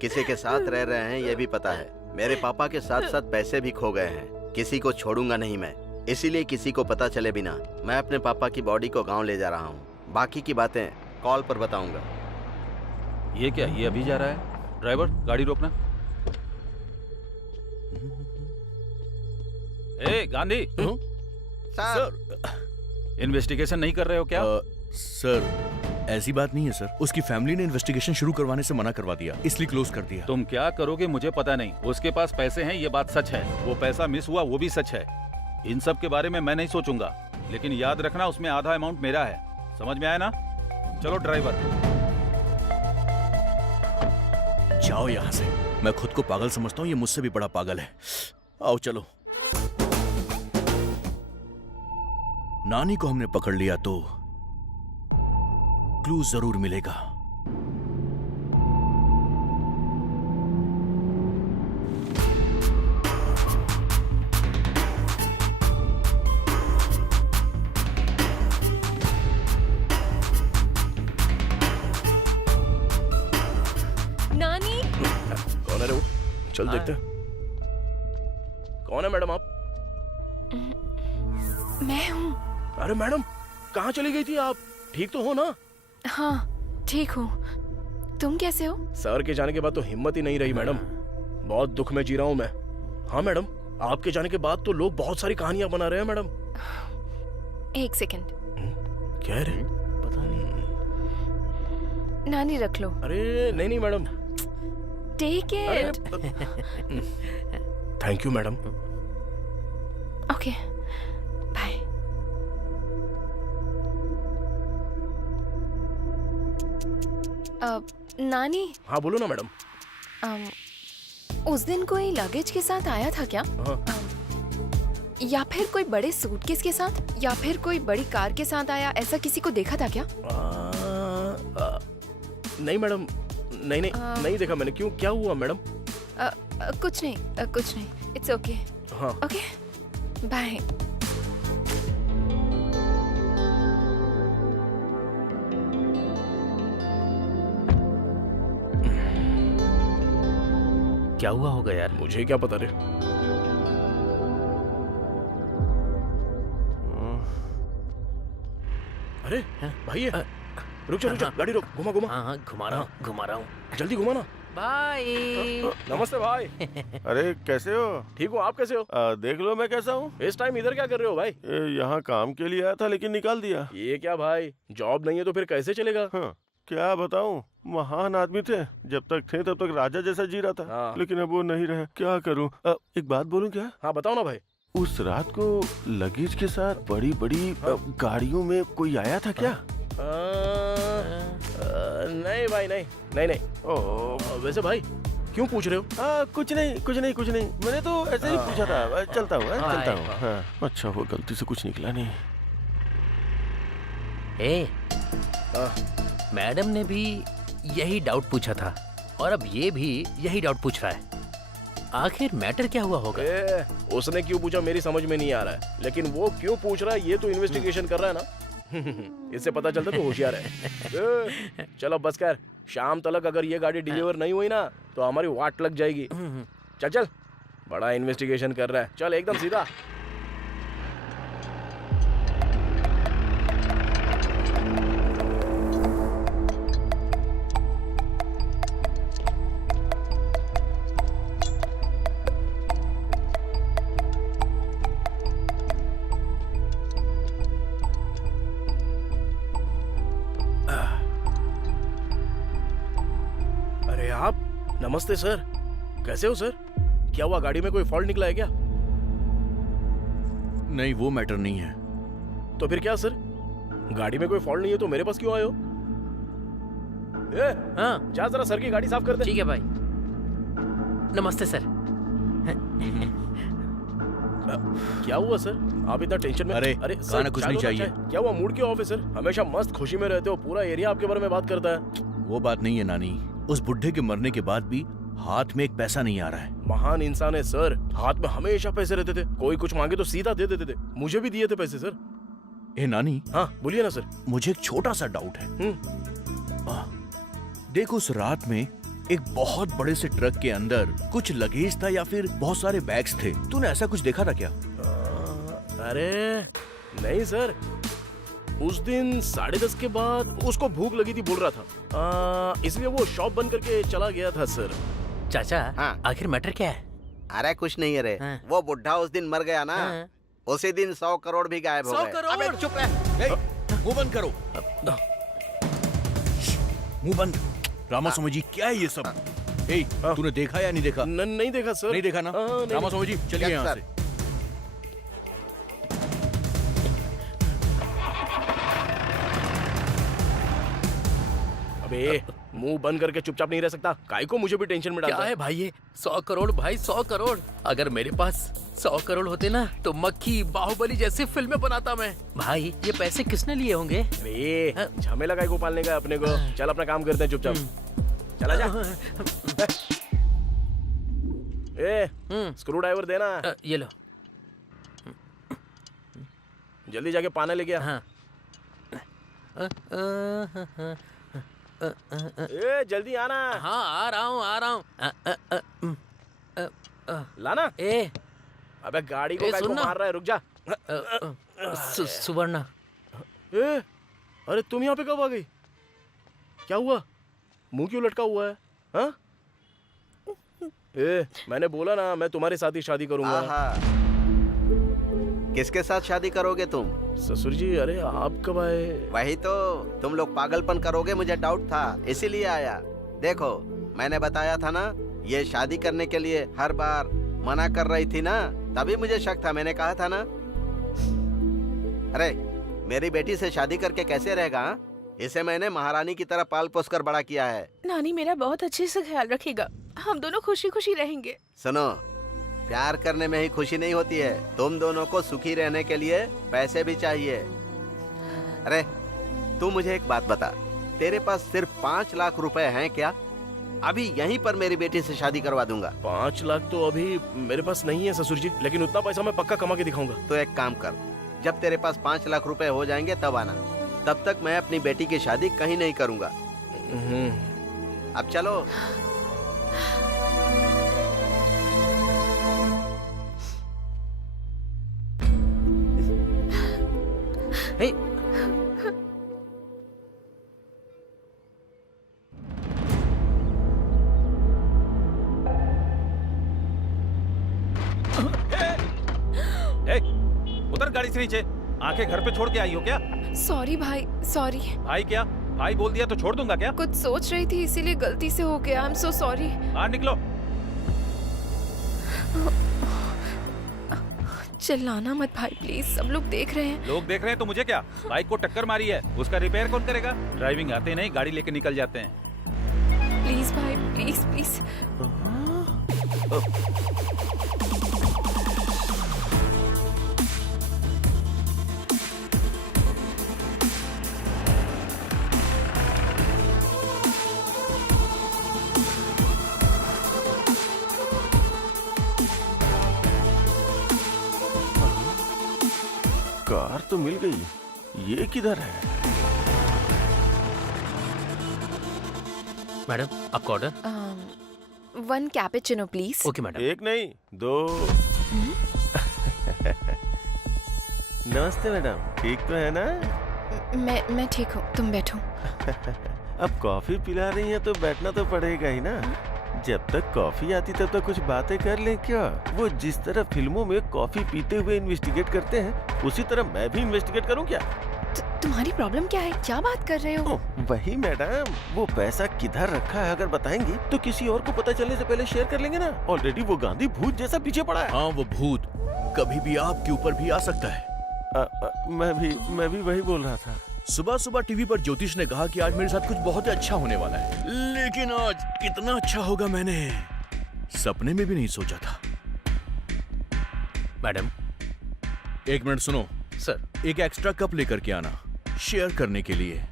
किसी के साथ रह रहे हैं ये भी पता है। मेरे पापा के साथ साथ पैसे भी खो गए हैं। किसी को छोड़ूंगा नहीं मैं, इसीलिए किसी को पता चले बिना मैं अपने पापा की बॉडी को गांव ले जा रहा हूँ। बाकी की बातें कॉल पर बताऊंगा। ये क्या, ये अभी जा रहा है? ड्राइवर, गाड़ी रोकना। ए गांधी, सर, इन्वेस्टिगेशन नहीं कर रहे हो क्या? सर ऐसी बात नहीं है सर। उसकी फैमिली ने इन्वेस्टिगेशन शुरू करवाने से मना करवा दिया, इसलिए क्लोज कर दिया। तुम क्या करोगे मुझे पता नहीं। उसके पास पैसे हैं ये बात सच है, वो पैसा मिस हुआ वो भी सच है। इन सब के बारे में मैं नहीं सोचूंगा, लेकिन याद रखना उसमें आधा अमाउंट मेरा है। समझ में आया ना? चलो ड्राइवर। जाओ यहाँ से। मैं खुद को पागल समझता हूँ, ये मुझसे भी बड़ा पागल है। आओ चलो। नानी को हमने पकड़ लिया तो क्लू जरूर मिलेगा। नानी। कौन है रे वो? चल देखते हैं। कौन है मैडम आप? मैं हूँ। अरे मैडम, कहाँ चली गई थी आप? ठीक तो हो ना? हाँ ठीक हूँ। तुम कैसे हो? सर के जाने के बाद तो हिम्मत ही नहीं रही मैडम। बहुत दुख में जी रहा हूँ मैं। हाँ मैडम, आपके जाने के बाद तो लोग बहुत सारी कहानियां बना रहे हैं मैडम। एक सेकंड। क्या रे? पता नहीं। नानी रख लो। अरे नहीं madam. Take it. Thank you madam. Okay bye. नानी। हाँ बोलो ना मैडम। उस दिन कोई लगेज के साथ आया था क्या? या फिर कोई बड़े सूटकेस के साथ, या फिर कोई बड़ी कार के साथ आया, ऐसा किसी को देखा था क्या? नहीं मैडम, नहीं देखा मैंने। क्यों, क्या हुआ मैडम? कुछ नहीं। It's okay. हाँ ओके बाय। क्या हुआ होगा यार? मुझे क्या पता रे। अरे भाई है। रुक जा, गाड़ी रोक, घुमा। हाँ घुमा रहा हूँ। जल्दी घुमा ना। बाय। नमस्ते भाई। अरे कैसे हो? ठीक हो, आप कैसे हो? देख लो मैं कैसा हूँ। इस टाइम इधर क्या कर रहे हो भाई? यहाँ काम के लिए आया था लेकिन निकाल दिया। ये क्या भाई, जॉब नहीं है तो फिर कैसे चलेगा? हाँ, क्या बताऊँ, महान आदमी थे। जब तक थे तब तक राजा जैसा जी रहा था। हाँ। लेकिन अब वो नहीं रहे। क्या करूँ? एक बात बोलूँ क्या? हाँ बताओ ना भाई। उस रात को लगेज के साथ बड़ी गाड़ियों में कोई आया था क्या? नहीं भाई, नहीं। वैसे भाई क्यों पूछ रहे हो? कुछ नहीं। मैंने तो ऐसे ही पूछा था। चलता हूँ। हाँ। अच्छा वो गलती से कुछ निकला नहीं। मैडम ने भी यही डाउट पूछा था और अब ये भी यही डाउट पूछ रहा है। आखिर मैटर क्या हुआ होगा? उसने क्यों पूछा मेरी समझ में नहीं आ रहा है, लेकिन वो क्यों पूछ रहा है ये तो इन्वेस्टिगेशन कर रहा है ना। इससे पता चलता तो होशियार है। चलो बस कर, शाम तक अगर ये गाड़ी डिलीवर नहीं हुई ना तो हमारी वाट लग जाएगी। चल बड़ा इन्वेस्टिगेशन कर रहा है। चल एकदम सीधा। नमस्ते सर, कैसे हो सर? क्या हुआ, गाड़ी में कोई फॉल्ट निकला है क्या? नहीं, वो मैटर नहीं है। तो फिर क्या सर? गाड़ी में कोई फॉल्ट नहीं है तो मेरे पास क्यों आए हो? हाँ जा जरा सर की गाड़ी साफ कर दे। ठीक है भाई। नमस्ते सर। क्या हुआ सर, आप इतना टेंशन में? अरे सर कुछ नहीं चाहिए। क्या हुआ, मूड क्यों ऑफ है सर? हमेशा मस्त खुशी में रहते हो, पूरा एरिया आपके बारे में बात करता है। वो बात नहीं है नानी, उस बुढ़े के मरने के बाद भी हाथ में एक पैसा नहीं आ रहा है। महान इंसान है सर, हाथ में हमेशा पैसे रहते थे, कोई कुछ मांगे तो सीधा दे देते थे। मुझे भी दिए थे पैसे सर। ए नानी। हाँ बोलिए ना सर। मुझे एक छोटा सा डाउट है। देखो, उस रात में एक बहुत बड़े से ट्रक के अंदर कुछ लगेज था या फिर बहुत सारे बैग्स थे, तूने ऐसा कुछ देखा था क्या? अरे नहीं सर, उस दिन 10:30 के बाद उसको भूख लगी थी बोल रहा था, इसलिए वो शॉप बंद करके चला गया था सर। चाचा हाँ। आखिर मैटर क्या है? अरे कुछ नहीं है रे। हाँ। वो बुढ़ा उस दिन मर गया ना, उसी दिन 100 करोड़ भी गायब हो गए। 100 करोड़? अबे चुप रह। मुंह बंद करो। मुंह बंद। रामास्वामी जी, क्या है ये सब? तूने देखा या नहीं देखा? नहीं देखा सर। नहीं देखा ना? रामास्वामी जी चलिए यहाँ से। अबे मुंह बंद करके चुपचाप नहीं रह सकता, काय को मुझे भी टेंशन में डालता क्या है भाई ये? 100 करोड़ भाई, 100 करोड़। अगर मेरे पास 100 करोड़ होते ना तो मक्खी बाहुबली जैसी फिल्में बनाता मैं। भाई ये पैसे किसने लिए होंगे? अरे झमेला काय को पालने का अपने को। चल अपना काम करते हैं चुपचाप। चला जा। स्क्रू ड्राइवर देना। ये लो। जल्दी जाके पाना लेके आ। हाँ। जल्दी आना। हाँ आ रहा हूँ। लाना। ए अबे गाड़ी को काय को मार रहा है, रुक जा। सुवर्णा। अरे तुम यहाँ पे कब आ गई? क्या हुआ? मुंह क्यों लटका हुआ है? हाँ? मैंने बोला ना मैं तुम्हारे साथ ही शादी करूंगा। किसके साथ शादी करोगे तुम? ससुर जी, अरे आप कब आए? वही तो, तुम लोग पागलपन करोगे मुझे डाउट था, इसीलिए आया। देखो मैंने बताया था ना, ये शादी करने के लिए हर बार मना कर रही थी ना, तभी मुझे शक था। मैंने कहा था ना। अरे मेरी बेटी से शादी करके कैसे रहेगा? इसे मैंने महारानी की तरह पाल पोस कर बड़ा किया है। नानी मेरा बहुत अच्छे से ख्याल रखेगा, हम दोनों खुशी खुशी रहेंगे। सुनो, प्यार करने में ही खुशी नहीं होती है, तुम दोनों को सुखी रहने के लिए पैसे भी चाहिए। अरे तू मुझे एक बात बता, तेरे पास सिर्फ 5 लाख रुपए हैं क्या? अभी यहीं पर मेरी बेटी से शादी करवा दूंगा। 5 लाख तो अभी मेरे पास नहीं है ससुर जी, लेकिन उतना पैसा मैं पक्का कमा के दिखाऊंगा। तो एक काम कर, जब तेरे पास 5 लाख रुपए हो जाएंगे तब आना, तब तक मैं अपनी बेटी की शादी कहीं नहीं करूंगा। अब चलो। हे, उतर गाड़ी से नीचे। आंखें घर पे छोड़ के आई हो क्या? सॉरी भाई, सॉरी। भाई क्या? भाई बोल दिया तो छोड़ दूंगा क्या? कुछ सोच रही थी इसीलिए गलती से हो गया। I am so sorry. बाहर निकलो। चिल्लाना मत भाई प्लीज, सब लोग देख रहे हैं। लोग देख रहे हैं तो मुझे क्या? बाइक को टक्कर मारी है, उसका रिपेयर कौन करेगा? ड्राइविंग आते नहीं, गाड़ी लेके निकल जाते हैं। प्लीज भाई, प्लीज प्लीज। कार तो मिल गई, ये किधर है? मैडम आपका order? 1 cappuccino please. Okay madam. 1 नहीं 2। नमस्ते मैडम, ठीक तो है ना? मैं ठीक हूँ, तुम बैठो। अब कॉफी पिला रही हैं तो बैठना तो पड़ेगा ही ना। जब तक कॉफी आती तब तक कुछ बातें कर लें क्या? वो जिस तरह फिल्मों में कॉफी पीते हुए इन्वेस्टिगेट करते हैं, उसी तरह मैं भी इन्वेस्टिगेट करूं क्या? तुम्हारी प्रॉब्लम क्या है? क्या बात कर रहे हो? वही मैडम, वो पैसा किधर रखा है अगर बताएंगी तो किसी और को पता चलने से पहले शेयर कर लेंगे ना। ऑलरेडी वो गांधी भूत जैसा पीछे पड़ा है। हाँ, वो भूत कभी भी आपके ऊपर भी आ सकता है। मैं भी वही बोल रहा था। सुबह सुबह टीवी पर ज्योतिष ने कहा कि आज मेरे साथ कुछ बहुत अच्छा होने वाला है, लेकिन आज कितना अच्छा होगा मैंने सपने में भी नहीं सोचा था। मैडम 1 मिनट सुनो सर। एक एक्स्ट्रा कप लेकर के आना, शेयर करने के लिए।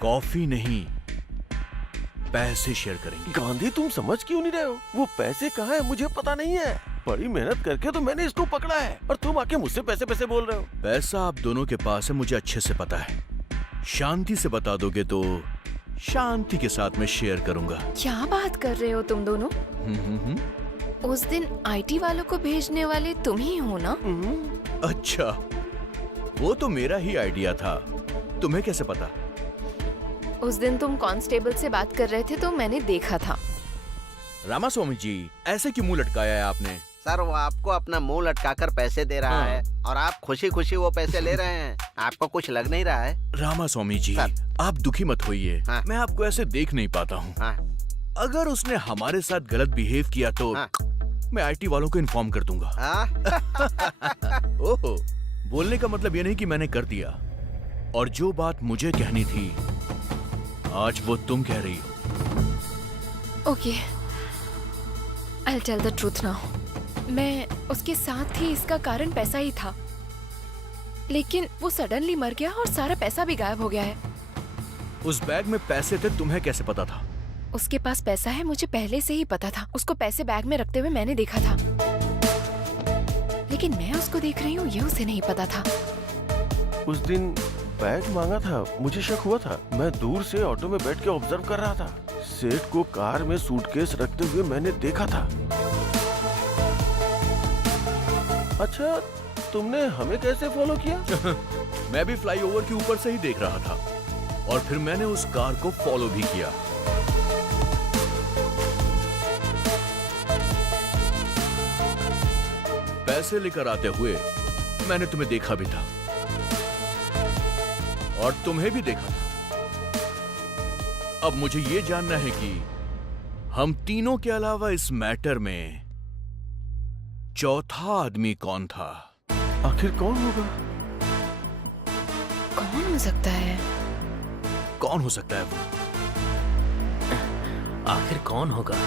कॉफी नहीं, पैसे शेयर करेंगे। गांधी तुम समझ क्यों नहीं रहे हो? वो पैसे कहाँ है मुझे पता नहीं है। बड़ी मेहनत करके तो मैंने इसको पकड़ा है और तुम आके मुझसे पैसे बोल रहे हो। पैसा आप दोनों के पास है, मुझे अच्छे से पता है। शांति से बता दोगे तो शांति के साथ मैं शेयर करूंगा। क्या बात कर रहे हो तुम दोनों? उस दिन आईटी वालों को भेजने वाले तुम ही हो ना? अच्छा, वो तो मेरा ही आइडिया था, तुम्हें कैसे पता? उस दिन तुम कांस्टेबल से बात कर रहे थे तो मैंने देखा था। रामास्वामी जी, ऐसे क्यों मुंह लटकाया है आपने? सर वो आपको अपना मुंह लटकाकर पैसे दे रहा है और आप खुशी खुशी वो पैसे ले रहे हैं। आपको कुछ लग नहीं रहा है? रामास्वामी जी, आप दुखी मत होइए। मैं आपको ऐसे देख नहीं पाता हूँ। अगर उसने हमारे साथ गलत बिहेव किया तो मैं आईटी वालों को इन्फॉर्म कर दूंगा। ओहो, बोलने का मतलब ये नहीं कि मैंने कर दिया, और जो बात मुझे कहनी थी आज वो तुम कह रही हो। Okay, I'll tell the truth now. मैं उसके साथ थी, इसका कारण पैसा ही था, लेकिन वो सडनली मर गया और सारा पैसा भी गायब हो गया है। उस बैग में पैसे थे, तुम्हें कैसे पता था? उसके पास पैसा है मुझे पहले से ही पता था। उसको पैसे बैग में रखते हुए मैंने देखा था, लेकिन मैं उसको देख रही हूँ ये उसे नहीं पता था। उस दिन बैग मांगा था, मुझे शक हुआ था। मैं दूर से ऑटो में बैठ के ऑब्जर्व कर रहा था। सेठ को कार में सूटकेस रखते हुए मैंने देखा था। अच्छा, तुमने हमें कैसे फॉलो किया? मैं भी फ्लाईओवर के ऊपर से ही देख रहा था और फिर मैंने उस कार को फॉलो भी किया। पैसे लेकर आते हुए मैंने तुम्हें देखा भी था और तुम्हें भी देखा था। अब मुझे यह जानना है कि हम तीनों के अलावा इस मैटर में चौथा आदमी कौन था? आखिर कौन होगा? कौन हो सकता है? कौन हो सकता है वो? आखिर कौन होगा?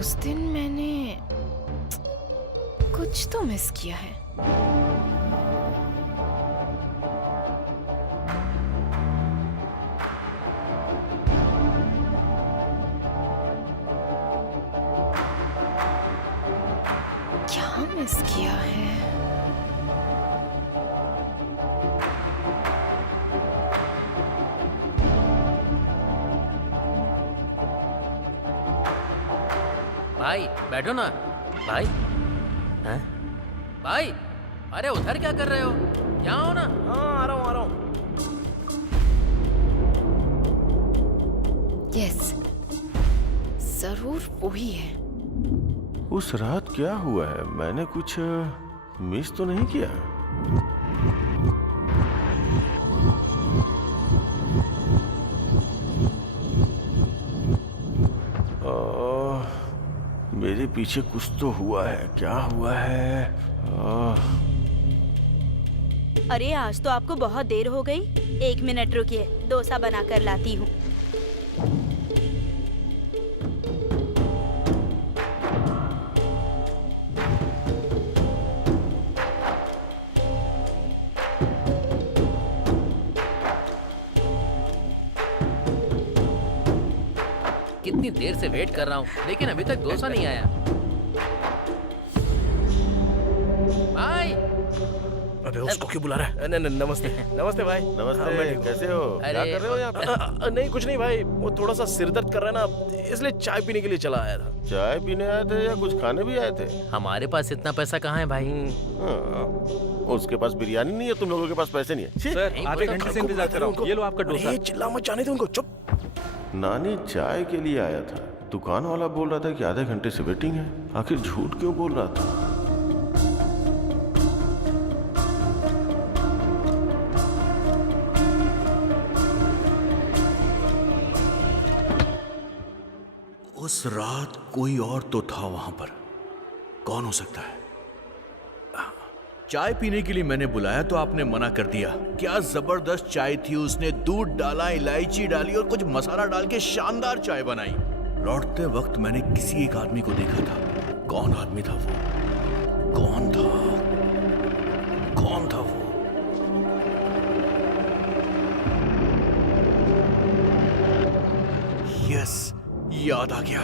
उस दिन मैंने कुछ तो मिस किया है। क्या मिस किया है? भाई बैठो ना भाई। हैं? भाई अरे उधर क्या कर रहे हो? यहाँ हो ना। हाँ आ रहा हूँ। यस, जरूर वही है। उस रात क्या हुआ है? मैंने कुछ मिस तो नहीं किया? मेरे पीछे कुछ तो हुआ है। क्या हुआ है? अरे आज तो आपको बहुत देर हो गई। 1 मिनट रुकिए, डोसा बनाकर लाती हूँ। कितनी देर से वेट कर रहा हूँ लेकिन अभी तक डोसा नहीं आया। भाई अबे उसको क्यों बुला रहा है? नमस्ते नमस्ते भाई। नमस्ते, कैसे हो? क्या कर रहे हो यहाँ पे? नहीं कुछ नहीं भाई, वो थोड़ा सा सिर दर्द कर रहा है ना, इसलिए चाय पीने के लिए चला आया था। चाय पीने आए थे या कुछ खाने भी आए थे? हमारे पास इतना पैसा कहाँ है भाई? उसके पास बिरयानी नहीं है, तुम लोगों के पास पैसे नहीं है। सर आधे घंटे से इंतजार कर रहा हूँ, ये लो आपका डोसा। चिल्ला मत जाने दो उनको, चुप। नानी चाय के लिए आया था, दुकान वाला बोल रहा था कि आधे घंटे से वेटिंग है। आखिर झूठ क्यों बोल रहा था? उस रात कोई और तो था वहां पर। कौन हो सकता है? चाय पीने के लिए मैंने बुलाया तो आपने मना कर दिया। क्या जबरदस्त चाय थी, उसने दूध डाला, इलायची डाली और कुछ मसाला डाल के शानदार चाय बनाई। लौटते वक्त मैंने किसी एक आदमी को देखा था। कौन आदमी था वो? कौन था? कौन था वो? यस, याद याद आ गया।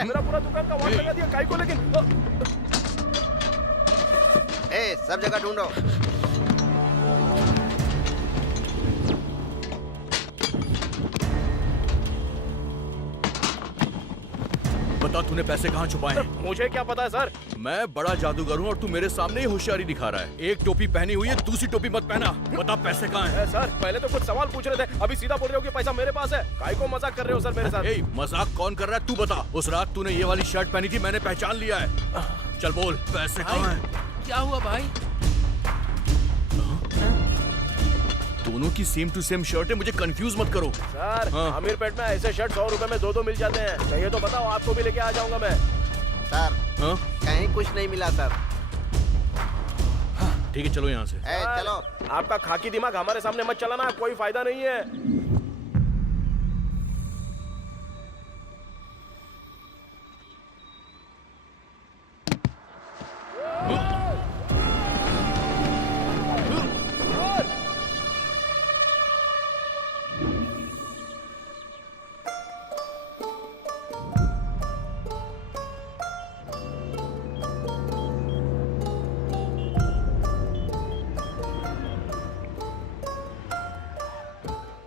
मेरा पूरा दुकान का वाट लगा दिया काई को, लेकिन सब जगह ढूंढो। बता तूने पैसे कहाँ छुपाए हैं? मुझे क्या पता है सर। मैं बड़ा जादूगर हूँ और तू मेरे सामने ही होशियारी दिखा रहा है। एक टोपी पहनी हुई है, दूसरी टोपी मत पहना। बता पैसे कहाँ हैं? सर पहले तो कुछ सवाल पूछ रहे थे, अभी सीधा बोल रहे हो कि पैसा मेरे पास है। काई को मजाक कर रहे हो सर मेरे साथ? मजाक कौन कर रहा है तू बता। उस रात तूने ये वाली शर्ट पहनी थी, मैंने पहचान लिया है। चल बोल पैसे कहाँ हैं? क्या हुआ भाई? दोनों की सेम टू सेम शर्ट है, मुझे कंफ्यूज मत करो। सर अमीर पेट में ऐसे शर्ट 100 रुपए में 2 मिल जाते हैं। चाहिए तो बताओ, आपको भी लेके आ जाऊंगा मैं। सर कहीं कुछ नहीं मिला सर। ठीक है चलो यहाँ से। चलो। आपका खाकी दिमाग हमारे सामने मत चलाना, कोई फायदा नहीं है।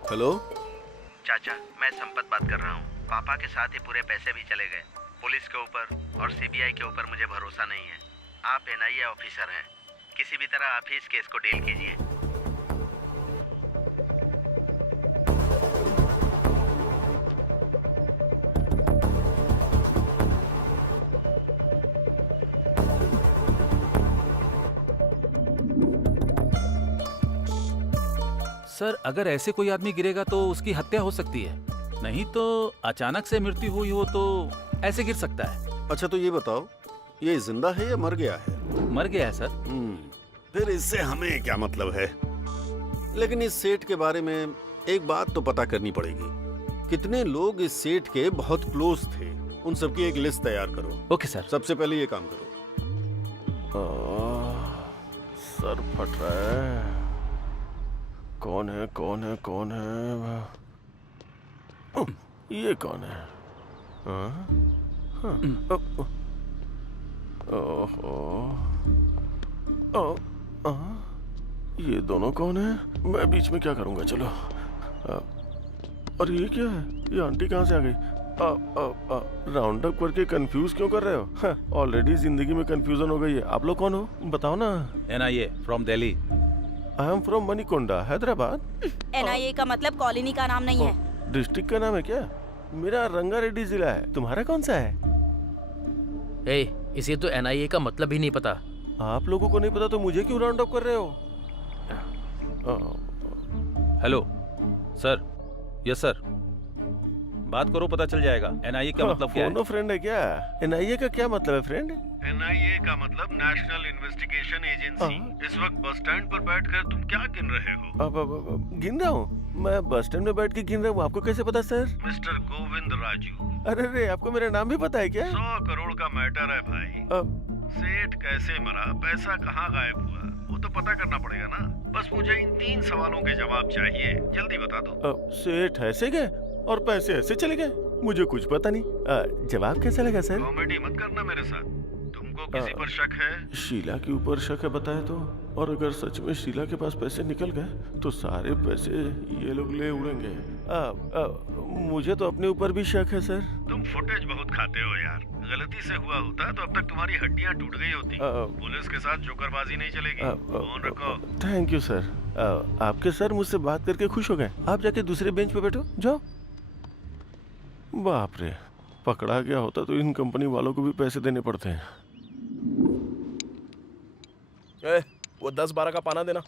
हेलो चाचा, मैं संपत बात कर रहा हूँ। पापा के साथ ही पूरे पैसे भी चले गए। पुलिस के ऊपर और सीबीआई के ऊपर मुझे भरोसा नहीं है। आप एनआईए ऑफिसर हैं, किसी भी तरह आप ही इस केस को डील कीजिए। सर अगर ऐसे कोई आदमी गिरेगा तो उसकी हत्या हो सकती है, नहीं तो अचानक से मृत्यु हुई हो तो ऐसे गिर सकता है। अच्छा तो ये बताओ, ये जिंदा है या मर गया है? मर गया है सर। फिर इससे हमें क्या मतलब है? लेकिन इस सेठ के बारे में एक बात तो पता करनी पड़ेगी। कितने लोग इस सेठ के बहुत क्लोज थे, उन सबकी एक लिस्ट तैयार करो। Okay sir. सबसे पहले ये काम करो। सर फट रहा है। कौन है कौन है कौन है? ये कौन है? ये दोनों कौन है? मैं बीच में क्या करूंगा? चलो। और ये क्या है? ये आंटी कहाँ से आ गई? राउंड अप करके कंफ्यूज क्यों कर रहे हो? ऑलरेडी जिंदगी में कंफ्यूजन हो गई है। आप लोग कौन हो बताओ ना। NIA from Delhi. I am from Manikonda, Hyderabad. NIA का मतलब कॉलोनी का नाम नहीं है। डिस्ट्रिक्ट का नाम है क्या? मेरा रंगारेड्डी जिला है। तुम्हारा कौन सा है? इसे तो एनआईए का मतलब ही नहीं पता। आप लोगों को नहीं पता तो मुझे क्यों राउंड अप कर रहे हो? Hello sir. यस सर, बात करो पता चल जाएगा। एनआईए का मतलब क्या है? फोनो फ्रेंड है क्या? एनआईए का क्या मतलब है फ्रेंड? एनआईए का मतलब नेशनल इन्वेस्टिगेशन एजेंसी। इस वक्त बस स्टैंड पर बैठकर तुम क्या गिन रहे हो? अब गिन रहा हूँ। मैं बस स्टैंड में बैठ के गिन रहा हूँ। आपको कैसे पता सर? मिस्टर गोविंद राजू। अरे रे, आपको मेरा नाम भी पता है क्या? 100 करोड़ का मैटर है भाई। सेठ कैसे मरा, पैसा कहाँ गायब हुआ, वो तो पता करना पड़ेगा ना। बस मुझे इन 3 सवालों के जवाब चाहिए, जल्दी बता दो। सेठ ऐसे गए और पैसे ऐसे चले गए? मुझे कुछ पता नहीं। जवाब कैसा लगा सर? कॉमेडी मत करना मेरे साथ। तुमको किसी पर शक है? शीला के ऊपर शक है बताए तो। और अगर सच में शीला के पास पैसे निकल गए तो सारे पैसे ये लोग ले उड़ेंगे। मुझे तो अपने ऊपर भी शक है सर। तुम फुटेज बहुत खाते हो यार। गलती से हुआ होता तो अब तक तुम्हारी हड्डियां टूट गई होती। पुलिस के साथ जोकरबाजी नहीं चलेगी। फोन रखो। Thank you sir. आपके सर मुझसे बात करके खुश हो गए। आप जाके दूसरे बेंच पे बैठो, जाओ। बाप रे, पकड़ा गया होता तो इन कंपनी वालों को भी पैसे देने पड़ते हैं। वो 10-12 का पाना देना।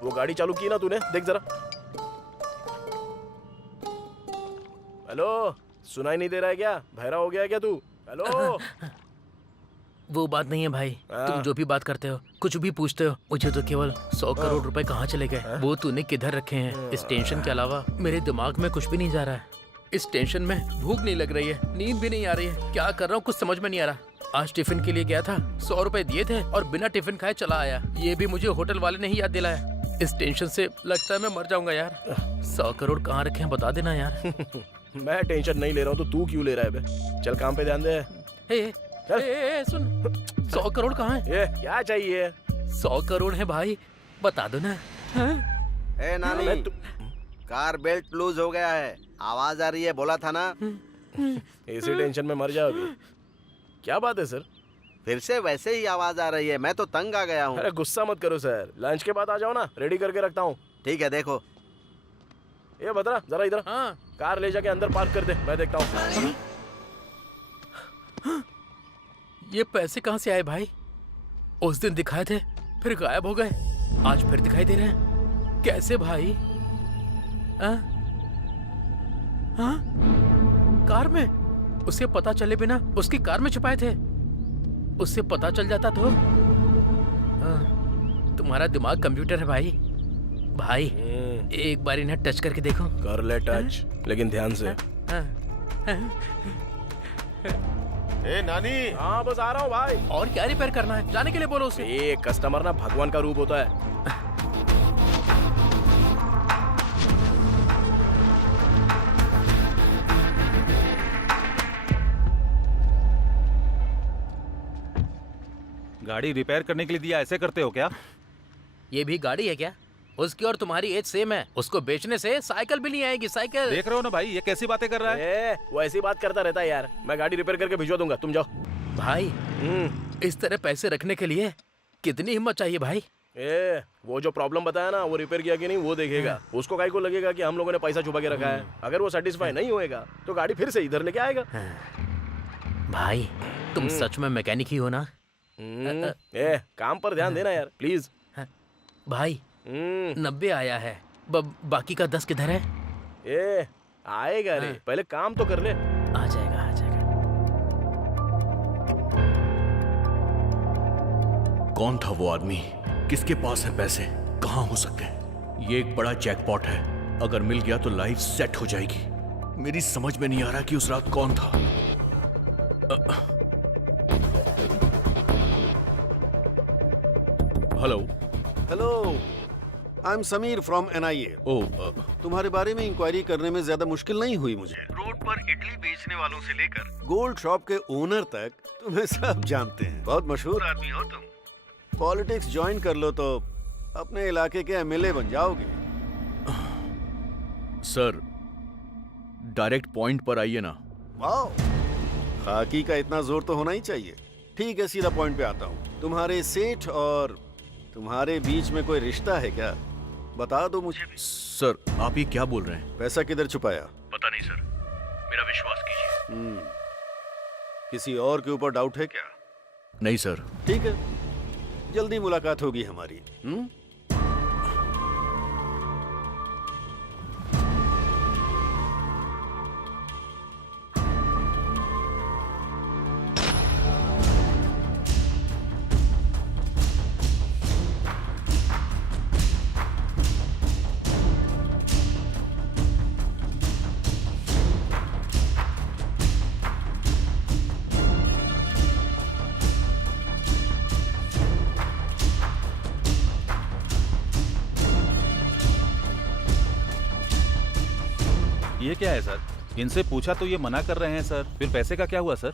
वो गाड़ी चालू की ना तूने, देख जरा। हेलो, सुनाई नहीं दे रहा है क्या? बहरा हो गया है क्या तू? हेलो। वो बात नहीं है भाई, तुम जो भी बात करते हो, कुछ भी पूछते हो, मुझे तो केवल 100 करोड़ रुपए कहाँ चले गए, वो तूने किधर रखे हैं, इस टेंशन के अलावा मेरे दिमाग में कुछ भी नहीं जा रहा है। इस टेंशन में भूख नहीं लग रही है, नींद भी नहीं आ रही है, क्या कर रहा हूँ कुछ समझ में नहीं आ रहा। आज टिफिन के लिए गया था, 100 रुपए दिए थे और बिना टिफिन खाए चला आया। ये भी मुझे होटल वाले ने ही याद दिलाया। इस टेंशन से लगता है मैं मर जाऊंगा यार। 100 करोड़ कहाँ रखे हैं बता देना यार। मैं टेंशन नहीं ले रहा हूँ तो तू क्यों ले रहा है बे? चल काम पे ध्यान दे। सुन, 100 करोड़ कहाँ है? ये क्या चाहिए? 100 करोड़ है भाई, बता दो ना। ए नानी, कार बेल्ट लूज हो गया है, आवाज आ रही है, बोला था ना। इसी टेंशन में मर जाओ अभी। क्या बात है सर? फिर से वैसे ही आवाज आ रही है, मैं तो तंग आ गया हूँ। अरे गुस्सा मत करो सर, लंच के बाद आ जाओ ना, रेडी करके रखता हूँ। ठीक है, देखो। ये बता जरा इधर। हाँ। कार ले जाके अंदर पार्क कर दे, मैं देखता हूँ। ये पैसे कहाँ से आए भाई? उस दिन दिखाए थे, फिर गायब हो गए, आज फिर दिखाई दे रहे हैं, कैसे भाई? कार में? उसे पता चले बिना उसकी कार में छुपाए थे। उससे पता चल जाता तो। तुम्हारा दिमाग कंप्यूटर है भाई। भाई एक बार इन्हें टच करके देखो। कर ले टच, लेकिन ध्यान से। ए नानी। हाँ बस आ रहा हूँ भाई। और क्या रिपेयर करना है? जाने के लिए बोलो उसे। ये कस्टमर ना भगवान का रूप होता है। गाड़ी रिपेयर करने के लिए दिया, ऐसे करते हो क्या? ये भी गाड़ी है क्या? उसकी और तुम्हारी एज सेम है, उसको बेचने से साइकिल भी नहीं आएगी। साइकिल देख रहे हो ना भाई, ये कैसी बातें कर रहा है। वो ऐसी बात करता रहता है यार। मैं गाड़ी रिपेयर करके भिजवा दूंगा, तुम जाओ। भाई इस तरह पैसे रखने के लिए कितनी हिम्मत चाहिए भाई? वो जो प्रॉब्लम बताया ना, वो रिपेयर किया कि नहीं वो देखेगा। उसको काहे को लगेगा कि हम लोगों ने पैसा छुपा के रखा है। अगर वो सेटिस्फाई नहीं होएगा तो गाड़ी फिर से इधर लेके आएगा। भाई तुम सच में मैकेनिक ही हो ना? काम पर ध्यान देना यार प्लीज। भाई 90 आया है, बाकी का 10 किधर है? आएगा रे, पहले काम तो कर ले। आ जाएगा, आ जाएगा। कौन था वो आदमी? किसके पास है पैसे? कहाँ हो सकते हैं? ये एक बड़ा जैकपॉट है, अगर मिल गया तो लाइफ सेट हो जाएगी। मेरी समझ में नहीं आ रहा कि उस रात कौन था। Hello hello, I am Sameer from NIA। तुम्हारे बारे में इंक्वायरी करने में ज्यादा मुश्किल नहीं हुई मुझे। रोड पर इडली बेचने वालों से लेकर गोल्ड शॉप के ओनर तक तुम्हें सब जानते हैं। बहुत मशहूर आदमी हो तुम। पॉलिटिक्स ज्वाइन कर लो तो अपने इलाके के MLA बन जाओगे। सर डायरेक्ट पॉइंट पर आइए ना। वाह, खाकी का इतना जोर तो होना ही चाहिए। ठीक है, सीधा पॉइंट पे आता हूँ। तुम्हारे सेठ और तुम्हारे बीच में कोई रिश्ता है क्या? बता दो मुझे भी। सर आप ये क्या बोल रहे हैं? पैसा किधर छुपाया? पता नहीं सर, मेरा विश्वास कीजिए। किसी और के ऊपर डाउट है क्या? नहीं सर। ठीक है, जल्दी मुलाकात होगी हमारी। ये क्या है सर? इनसे पूछा तो ये मना कर रहे हैं सर, फिर पैसे का क्या हुआ सर?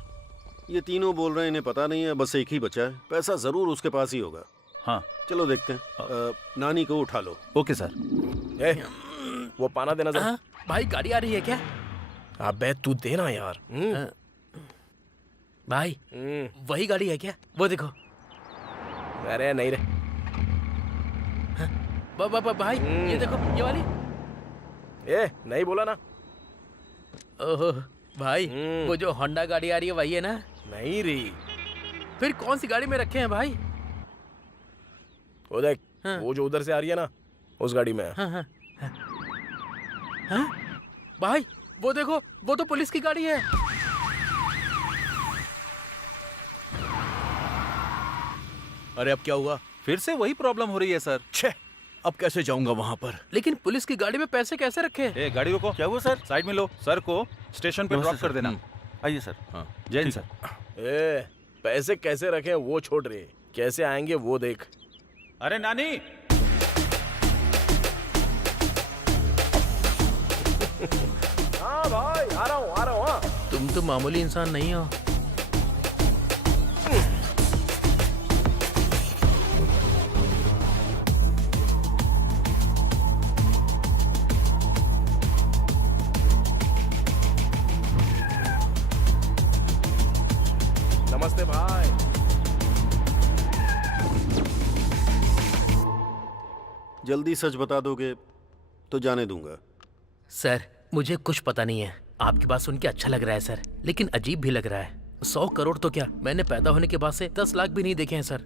ये तीनों बोल रहे हैं इन्हें पता नहीं है, बस एक ही बचा है। पैसा जरूर उसके पास ही होगा। हाँ चलो देखते हैं। नानी को उठा लो। Okay sir. वो पाना देना जरा। भाई गाड़ी आ रही है क्या? अबे तू देना यार। भाई वही गाड़ी है क्या? वो देखो। अरे नहीं रे। भाई ये देखो, ये वाली। ए नहीं बोला ना। ओहो भाई, वो जो होंडा गाड़ी आ रही है वही है ना? नहीं री। फिर कौन सी गाड़ी में रखे हैं भाई? वो देख, वो जो उधर से आ रही है ना, उस गाड़ी में है। हाँ? भाई वो देखो, वो तो पुलिस की गाड़ी है। अरे अब क्या हुआ? फिर से वही प्रॉब्लम हो रही है सर। छे, अब कैसे जाऊंगा वहाँ पर? लेकिन पुलिस की गाड़ी में पैसे कैसे रखे? ए गाड़ी रोको। क्या हुआ सर? साइड में लो। सर को स्टेशन पे ड्रॉप कर देना। आइए सर। हाँ जय हिंद सर। ए पैसे कैसे रखे वो छोड़ रहे, कैसे आएंगे वो देख। अरे नानी। हाँ भाई आ रहा हूँ। हाँ तुम तो मामूली इंसान नहीं हो। नमस्ते भाई। जल्दी सच बता दोगे तो जाने दूंगा। सर मुझे कुछ पता नहीं है। आपकी बात सुन के अच्छा लग रहा है सर, लेकिन अजीब भी लग रहा है। 100 करोड़ तो क्या, मैंने पैदा होने के बाद से 10 लाख भी नहीं देखे हैं सर।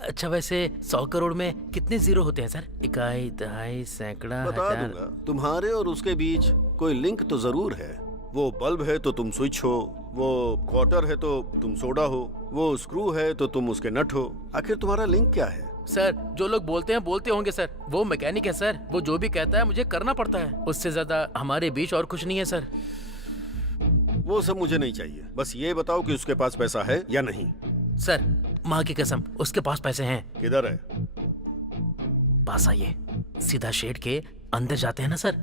अच्छा वैसे 100 करोड़ में कितने जीरो होते हैं सर? इकाई, दहाई, सैकड़ा, बता हजार। दूंगा। तुम्हारे और उसके बीच कोई लिंक तो जरूर है। वो बल्ब है तो तुम स्विच हो, वो क्वार्टर है तो तुम सोडा हो, वो स्क्रू है तो तुम उसके नट हो। आखिर तुम्हारा लिंक क्या है? सर जो लोग बोलते हैं बोलते होंगे सर, वो मैकेनिक है सर। वो जो भी कहता है मुझे करना पड़ता है। उससे ज्यादा हमारे बीच और कुछ नहीं है सर। वो सब मुझे नहीं चाहिए। बस ये बताओ कि उसके पास पैसा है या नहीं। सर माँ की कसम, उसके पास पैसे हैं। किधर है? पास आइए। सीधा शेड के अंदर जाते हैं ना सर,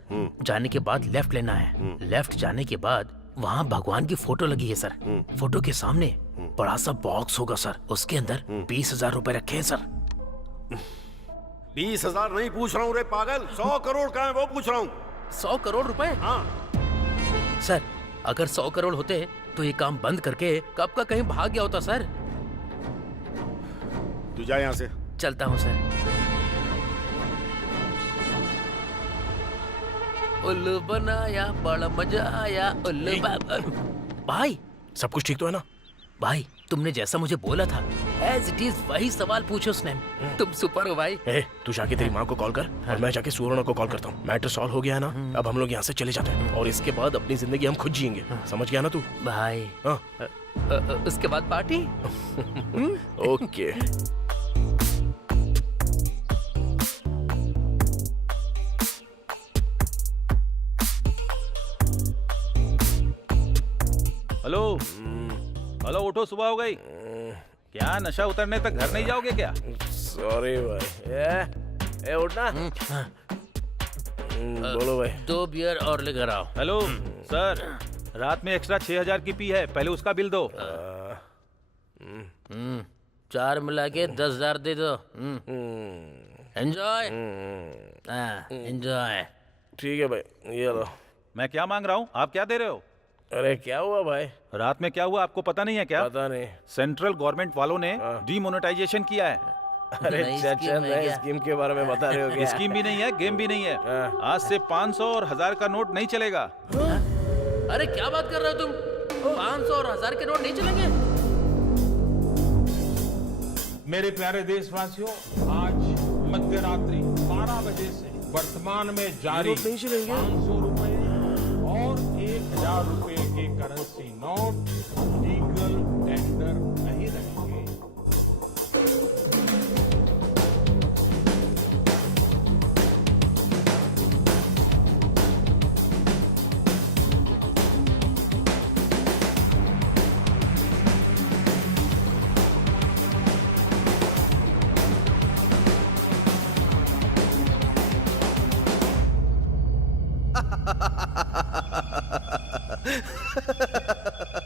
जाने के बाद लेफ्ट लेना है। लेफ्ट जाने के बाद वहाँ भगवान की फोटो लगी है सर। फोटो के सामने बड़ा सा बॉक्स होगा सर, उसके अंदर 20,000 रुपए रखे हैं सर। 20,000 नहीं पूछ रहा हूँ रे पागल, 100 करोड़ का है वो पूछ रहा हूँ। 100 करोड़ रुपए? हाँ सर अगर 100 करोड़ होते तो ये काम बंद करके कब का कहीं भाग गया होता सर। तू जा यहाँ से। चलता हूँ सर। उल्लू बनाया, बड़ा मजा आया। उल्लू भाई सब कुछ ठीक तो है ना? भाई तुमने जैसा मुझे बोला था एज इट इज वही सवाल पूछो उसने। तुम सुपर हो भाई। तू जाके तेरी माँ को कॉल कर और मैं जाके सुवर्णा को कॉल करता हूँ। मैटर सॉल्व हो गया है ना? अब हम लोग यहाँ से चले जाते हैं और इसके बाद अपनी जिंदगी हम खुद जिएंगे। समझ गया ना तू? भाई हाँ। उसके बाद पार्टी। ओके। हेलो हेलो, उठो, सुबह हो गई क्या? नशा उतरने तक घर नहीं जाओगे क्या? सॉरी भाई। उठना। बोलो भाई। 2 बियर और लेकर आओ। हेलो सर, रात में एक्स्ट्रा 6,000 की पी है, पहले उसका बिल दो। 4 मिला के 10,000 दे दो। Enjoy enjoy. ठीक है भाई, ये लो। मैं क्या मांग रहा हूँ, आप क्या दे रहे हो? अरे क्या हुआ भाई? रात में क्या हुआ आपको पता नहीं है क्या? पता नहीं। सेंट्रल गवर्नमेंट वालों ने डीमोनेटाइजेशन किया है। अरे चाचा, नए स्कीम के बारे में बता रहे हो क्या? स्कीम भी नहीं है, गेम भी नहीं है। आज से 500 और 1000 का नोट नहीं चलेगा। अरे क्या बात कर रहे हो तुम? 500 और 1000 के नोट नहीं चलेंगे? मेरे प्यारे देशवासियों, आज मध्यरात्रि 12 बजे से वर्तमान में जारी 500 रुपए और 1,000 रुपए के करेंसी नोट लीगल टेंडर नहीं रहेंगे।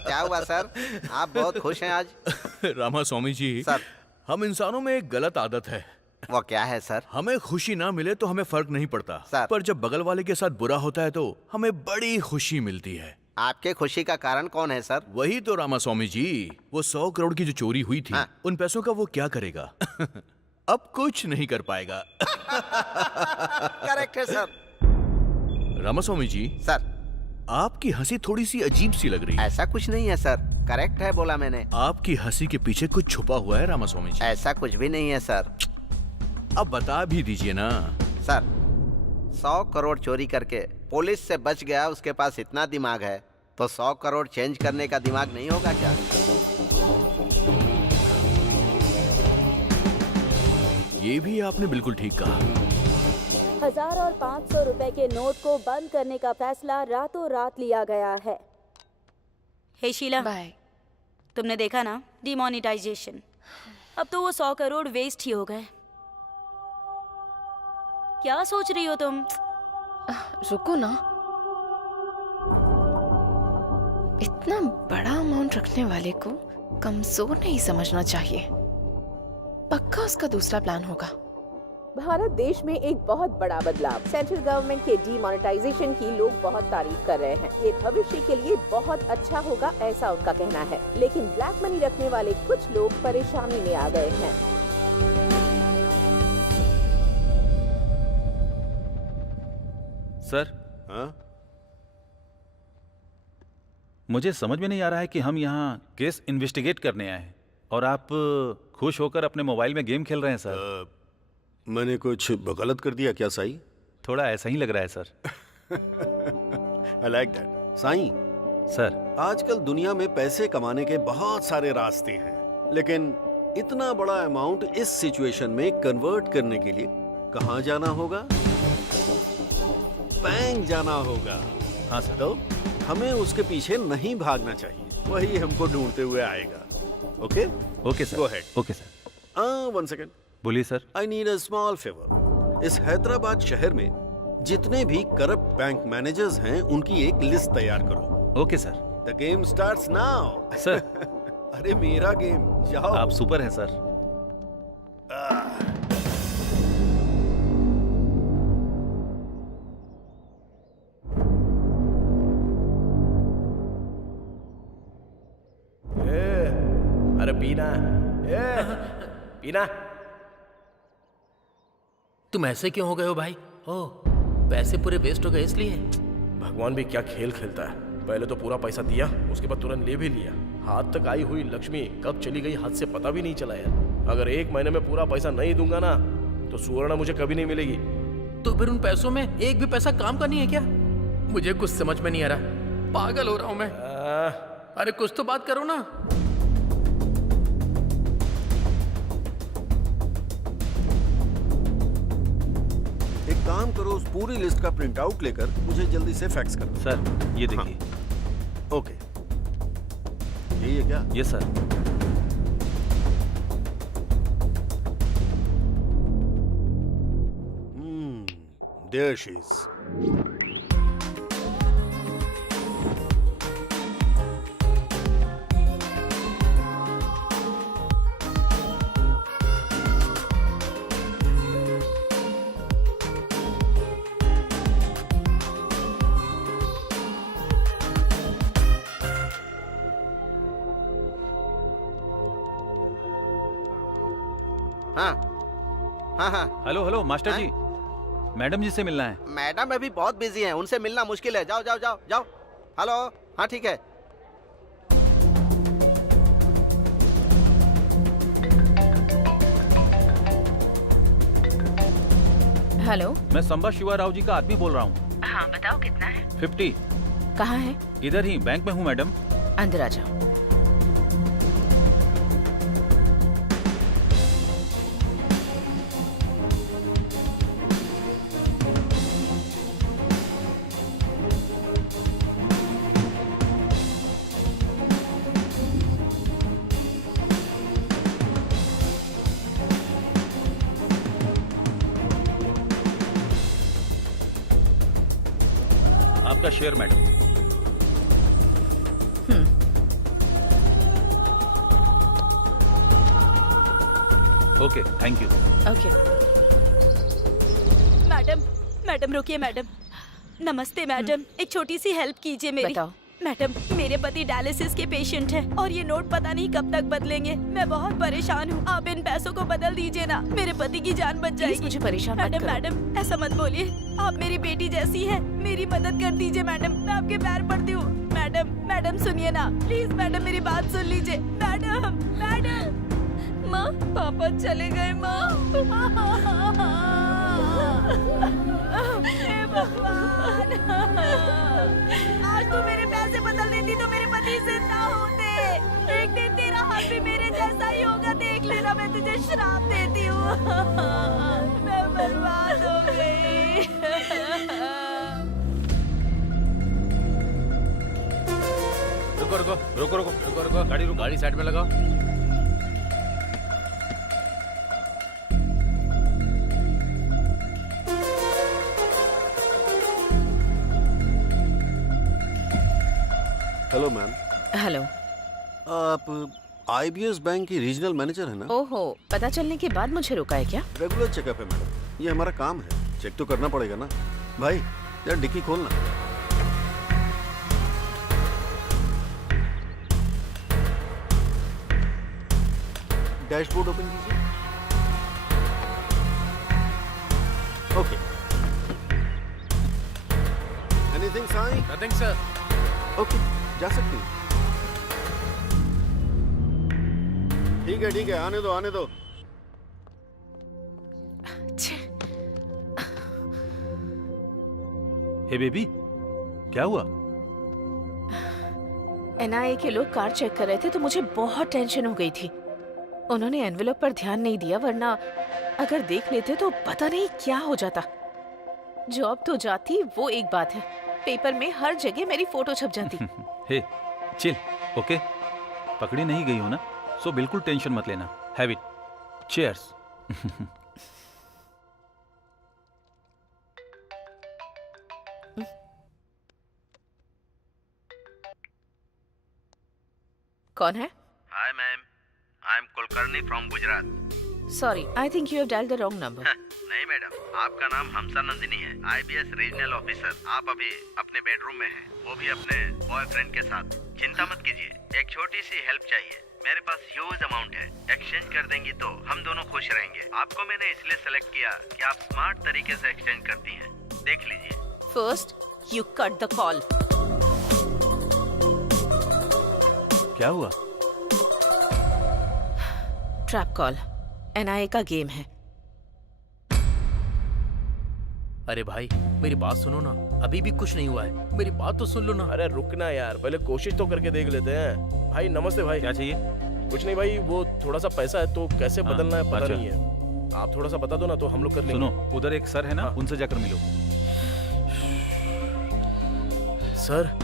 क्या हुआ सर? आप बहुत खुश हैं आज? रामा स्वामी जी सर, हम इंसानों में एक गलत आदत है। वो क्या है सर? हमें खुशी ना मिले तो हमें फर्क नहीं पड़ता सर। पर जब बगल वाले के साथ बुरा होता है तो हमें बड़ी खुशी मिलती है। आपके खुशी का कारण कौन है सर? वही तो रामास्वामी जी, वो 100 करोड़ की जो चोरी हुई थी, उन पैसों का वो क्या करेगा? अब कुछ नहीं कर पाएगा। करेक्ट है सर। रामास्वामी जी सर, आपकी हंसी थोड़ी सी अजीब सी लग रही है। ऐसा कुछ नहीं है सर, करेक्ट है बोला मैंने। आपकी हंसी के पीछे कुछ छुपा हुआ है रामास्वामी जी। ऐसा कुछ भी नहीं है सर। अब बता भी दीजिए ना। सर, 100 करोड़ चोरी करके पुलिस से बच गया, उसके पास इतना दिमाग है तो 100 करोड़ चेंज करने का दिमाग नहीं होगा क्या? ये भी आपने बिल्कुल ठीक कहा। 1000 और 500 रुपए के नोट को बंद करने का फैसला रातों रात लिया गया है। हे शीला, बाय। तुमने देखा ना डिमोनेटाइजेशन। अब तो वो 100 करोड़ वेस्ट ही हो गए। क्या सोच रही हो तुम? रुको ना, इतना बड़ा अमाउंट रखने वाले को कमजोर नहीं समझना चाहिए। पक्का उसका दूसरा प्लान होगा। भारत देश में एक बहुत बड़ा बदलाव, सेंट्रल गवर्नमेंट के डीमोनेटाइजेशन की लोग बहुत तारीफ कर रहे हैं। ये भविष्य के लिए बहुत अच्छा होगा, ऐसा उनका कहना है। लेकिन ब्लैक मनी रखने वाले कुछ लोग परेशानी में आ गए हैं। सर, मुझे समझ में नहीं आ रहा है कि हम यहाँ केस इन्वेस्टिगेट करने आए हैं और आप खुश होकर अपने मोबाइल में गेम खेल रहे हैं सर। मैंने कुछ गलत कर दिया क्या साई? थोड़ा ऐसा ही लग रहा है sir. I like that. Sai sir, आजकल दुनिया में पैसे कमाने के बहुत सारे रास्ते हैं, लेकिन इतना बड़ा अमाउंट इस सिचुएशन में कन्वर्ट करने के लिए कहाँ जाना होगा? बैंक जाना होगा। हाँ सर। तो हमें उसके पीछे नहीं भागना चाहिए, वही हमको ढूंढते हुए आएगा। Okay? Okay sir. Go ahead. Okay sir. 1 second. बोलिए sir. I need a small favour. इस हैदराबाद शहर में जितने भी करप्ट बैंक मैनेजर्स हैं, उनकी एक लिस्ट तैयार करो। Okay sir. The game starts now. Sir. अरे मेरा गेम, जाओ। आप सुपर हैं सर। अरे पीना, पीना। तुम ऐसे क्यों हो गए हो भाई? ओ, पैसे पूरे वेस्ट हो गए इसलिए? भगवान भी क्या खेल खेलता है। पहले तो पूरा पैसा दिया, उसके बाद तुरंत ले भी लिया। हाथ तक आई हुई लक्ष्मी कब चली गई हाथ से पता भी नहीं चला यार। अगर 1 महीने में पूरा पैसा नहीं दूंगा ना तो सुवर्णा मुझे कभी नहीं मिलेगी। तो फिर उन पैसों में एक भी पैसा काम का नहीं है क्या? मुझे कुछ समझ में नहीं आ रहा, पागल हो रहा हूं मैं। अरे कुछ तो बात करो ना। एक काम करो, उस पूरी लिस्ट का प्रिंट आउट लेकर मुझे जल्दी से फैक्स करो। सर, ये देखिए। हाँ। ओके, यही है क्या? Yes sir. There she is. हाँ। हेलो हेलो मास्टर जी, मैडम जी से मिलना है। मैडम अभी बहुत बिजी हैं, उनसे मिलना मुश्किल है। जाओ जाओ जाओ जाओ। हेलो, हाँ ठीक है। हेलो, मैं संबा शिवा राव जी का आदमी बोल रहा हूँ। हाँ बताओ कितना है? 50। कहाँ है? इधर ही बैंक में हूँ मैडम। अंदर आ जाओ। आपका share madam. Okay, thank you. Okay. Madam रुकिए मैडम। नमस्ते मैडम, एक छोटी सी हेल्प कीजिए मेरी। बताओ। मैडम, मेरे पति डायलिसिस के पेशेंट हैं और ये नोट पता नहीं कब तक बदलेंगे। मैं बहुत परेशान हूँ, आप इन पैसों को बदल दीजिए ना, मेरे पति की जान बच जाएगी। मुझे परेशान मत मैडम, करो। मैडम ऐसा मत बोलिए, आप मेरी बेटी जैसी है, मेरी मदद कर दीजिए मैडम, मैं आपके पैर पड़ती हूँ। मैडम, मैडम सुनिए ना प्लीज, मैडम मेरी बात सुन लीजिए। मैडम, मैडम, माँ पापा चले गए माँ। हे भगवान, आज तू मेरे पैसे बदल देती तो मेरे पति जिंदा होते। एक दिन तेरा हाल भी मेरे जैसा ही होगा, देख लेना, मैं तुझे श्राप देती हूँ। मैं बर्बाद हो गई। रुको रुको रुको रुको रुको रुको, गाड़ी साइड में लगाओ। Hello ma'am. हेलो। आप IBS बैंक की रीजनल मैनेजर है ना? ओहो, पता चलने के बाद मुझे रोका है क्या? रेगुलर चेकअप है मैडम, ये हमारा काम है, चेक तो करना पड़ेगा ना। भाई यार डिक्की खोलना। डैशबोर्ड ओपन कीजिए। ओके। एनीथिंग साईं? Nothing sir. ओके, जा सकती हूँ। ठीक है, आने दो, आने दो। हे बेबी, क्या हुआ? NIA के लोग कार चेक कर रहे थे तो मुझे बहुत टेंशन हो गई थी। उन्होंने एनवेलप पर ध्यान नहीं दिया, वरना अगर देख लेते तो पता नहीं क्या हो जाता। जॉब तो जाती, वो एक बात है, पेपर में हर जगह मेरी फोटो छप जाती। हे चिल, ओके? पकड़ी नहीं गई हो ना, सो बिल्कुल टेंशन मत लेना। Have it. चीयर्स। कौन है? Hi ma'am, I am Kulkarni from Gujarat. Sorry, I think you have dialled the wrong number. नहीं मैडम, आपका नाम हमसा नंदिनी है, IBS रीजनल ऑफिसर। आप अभी अपने बेडरूम में हैं, वो भी अपने बॉयफ्रेंड के साथ। चिंता मत कीजिए, एक छोटी सी हेल्प चाहिए, मेरे पास ह्यूज अमाउंट है, एक्सचेंज कर देंगी तो हम दोनों खुश रहेंगे। आपको मैंने इसलिए सेलेक्ट किया कि आप स्मार्ट तरीके से एक्सचेंज करती हैं, देख लीजिए। First you cut the call. क्या हुआ? ट्रैप कॉल, NIA का गेम है। अरे भाई मेरी बात सुनो ना, अभी भी कुछ नहीं हुआ है, मेरी बात तो सुन लो ना। अरे रुकना यार, पहले कोशिश तो करके देख लेते हैं। भाई नमस्ते भाई। क्या चाहिए? कुछ नहीं भाई, वो थोड़ा सा पैसा है तो कैसे बदलना है पता अच्छा। नहीं है, आप थोड़ा सा बता दो ना तो हम लोग कर लेंगे। सुनो, उधर एक सर है ना, उनसे जाकर मिलो। सर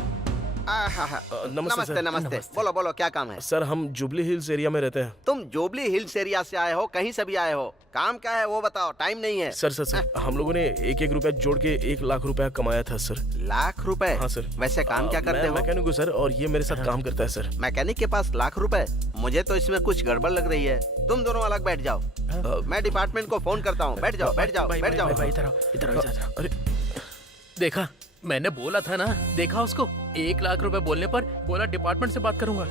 नमस्ते, नमस्ते। बोलो बोलो, क्या काम है? सर हम जुबली हिल्स एरिया में रहते हैं। तुम जुबली हिल्स एरिया से आए हो, कहीं से भी आए हो, काम क्या है वो बताओ, टाइम नहीं है। सर हम लोगों ने एक रुपया जोड़ के 1 लाख रुपया कमाया था सर। लाख रुपए? हाँ सर। वैसे काम क्या करते हो? मैकेनिक हूँ सर, और ये मेरे साथ काम करता है सर। मैकेनिक के पास लाख रुपए? मुझे तो इसमें कुछ गड़बड़ लग रही है। तुम दोनों अलग बैठ जाओ, मैं डिपार्टमेंट को फोन करता हूँ। बैठ जाओ, बैठ जाओ, बैठ जाओ। इधर अरे देखा, मैंने बोला था ना, देखा उसको, 1 लाख रुपए बोलने पर बोला डिपार्टमेंट से बात करूंगा।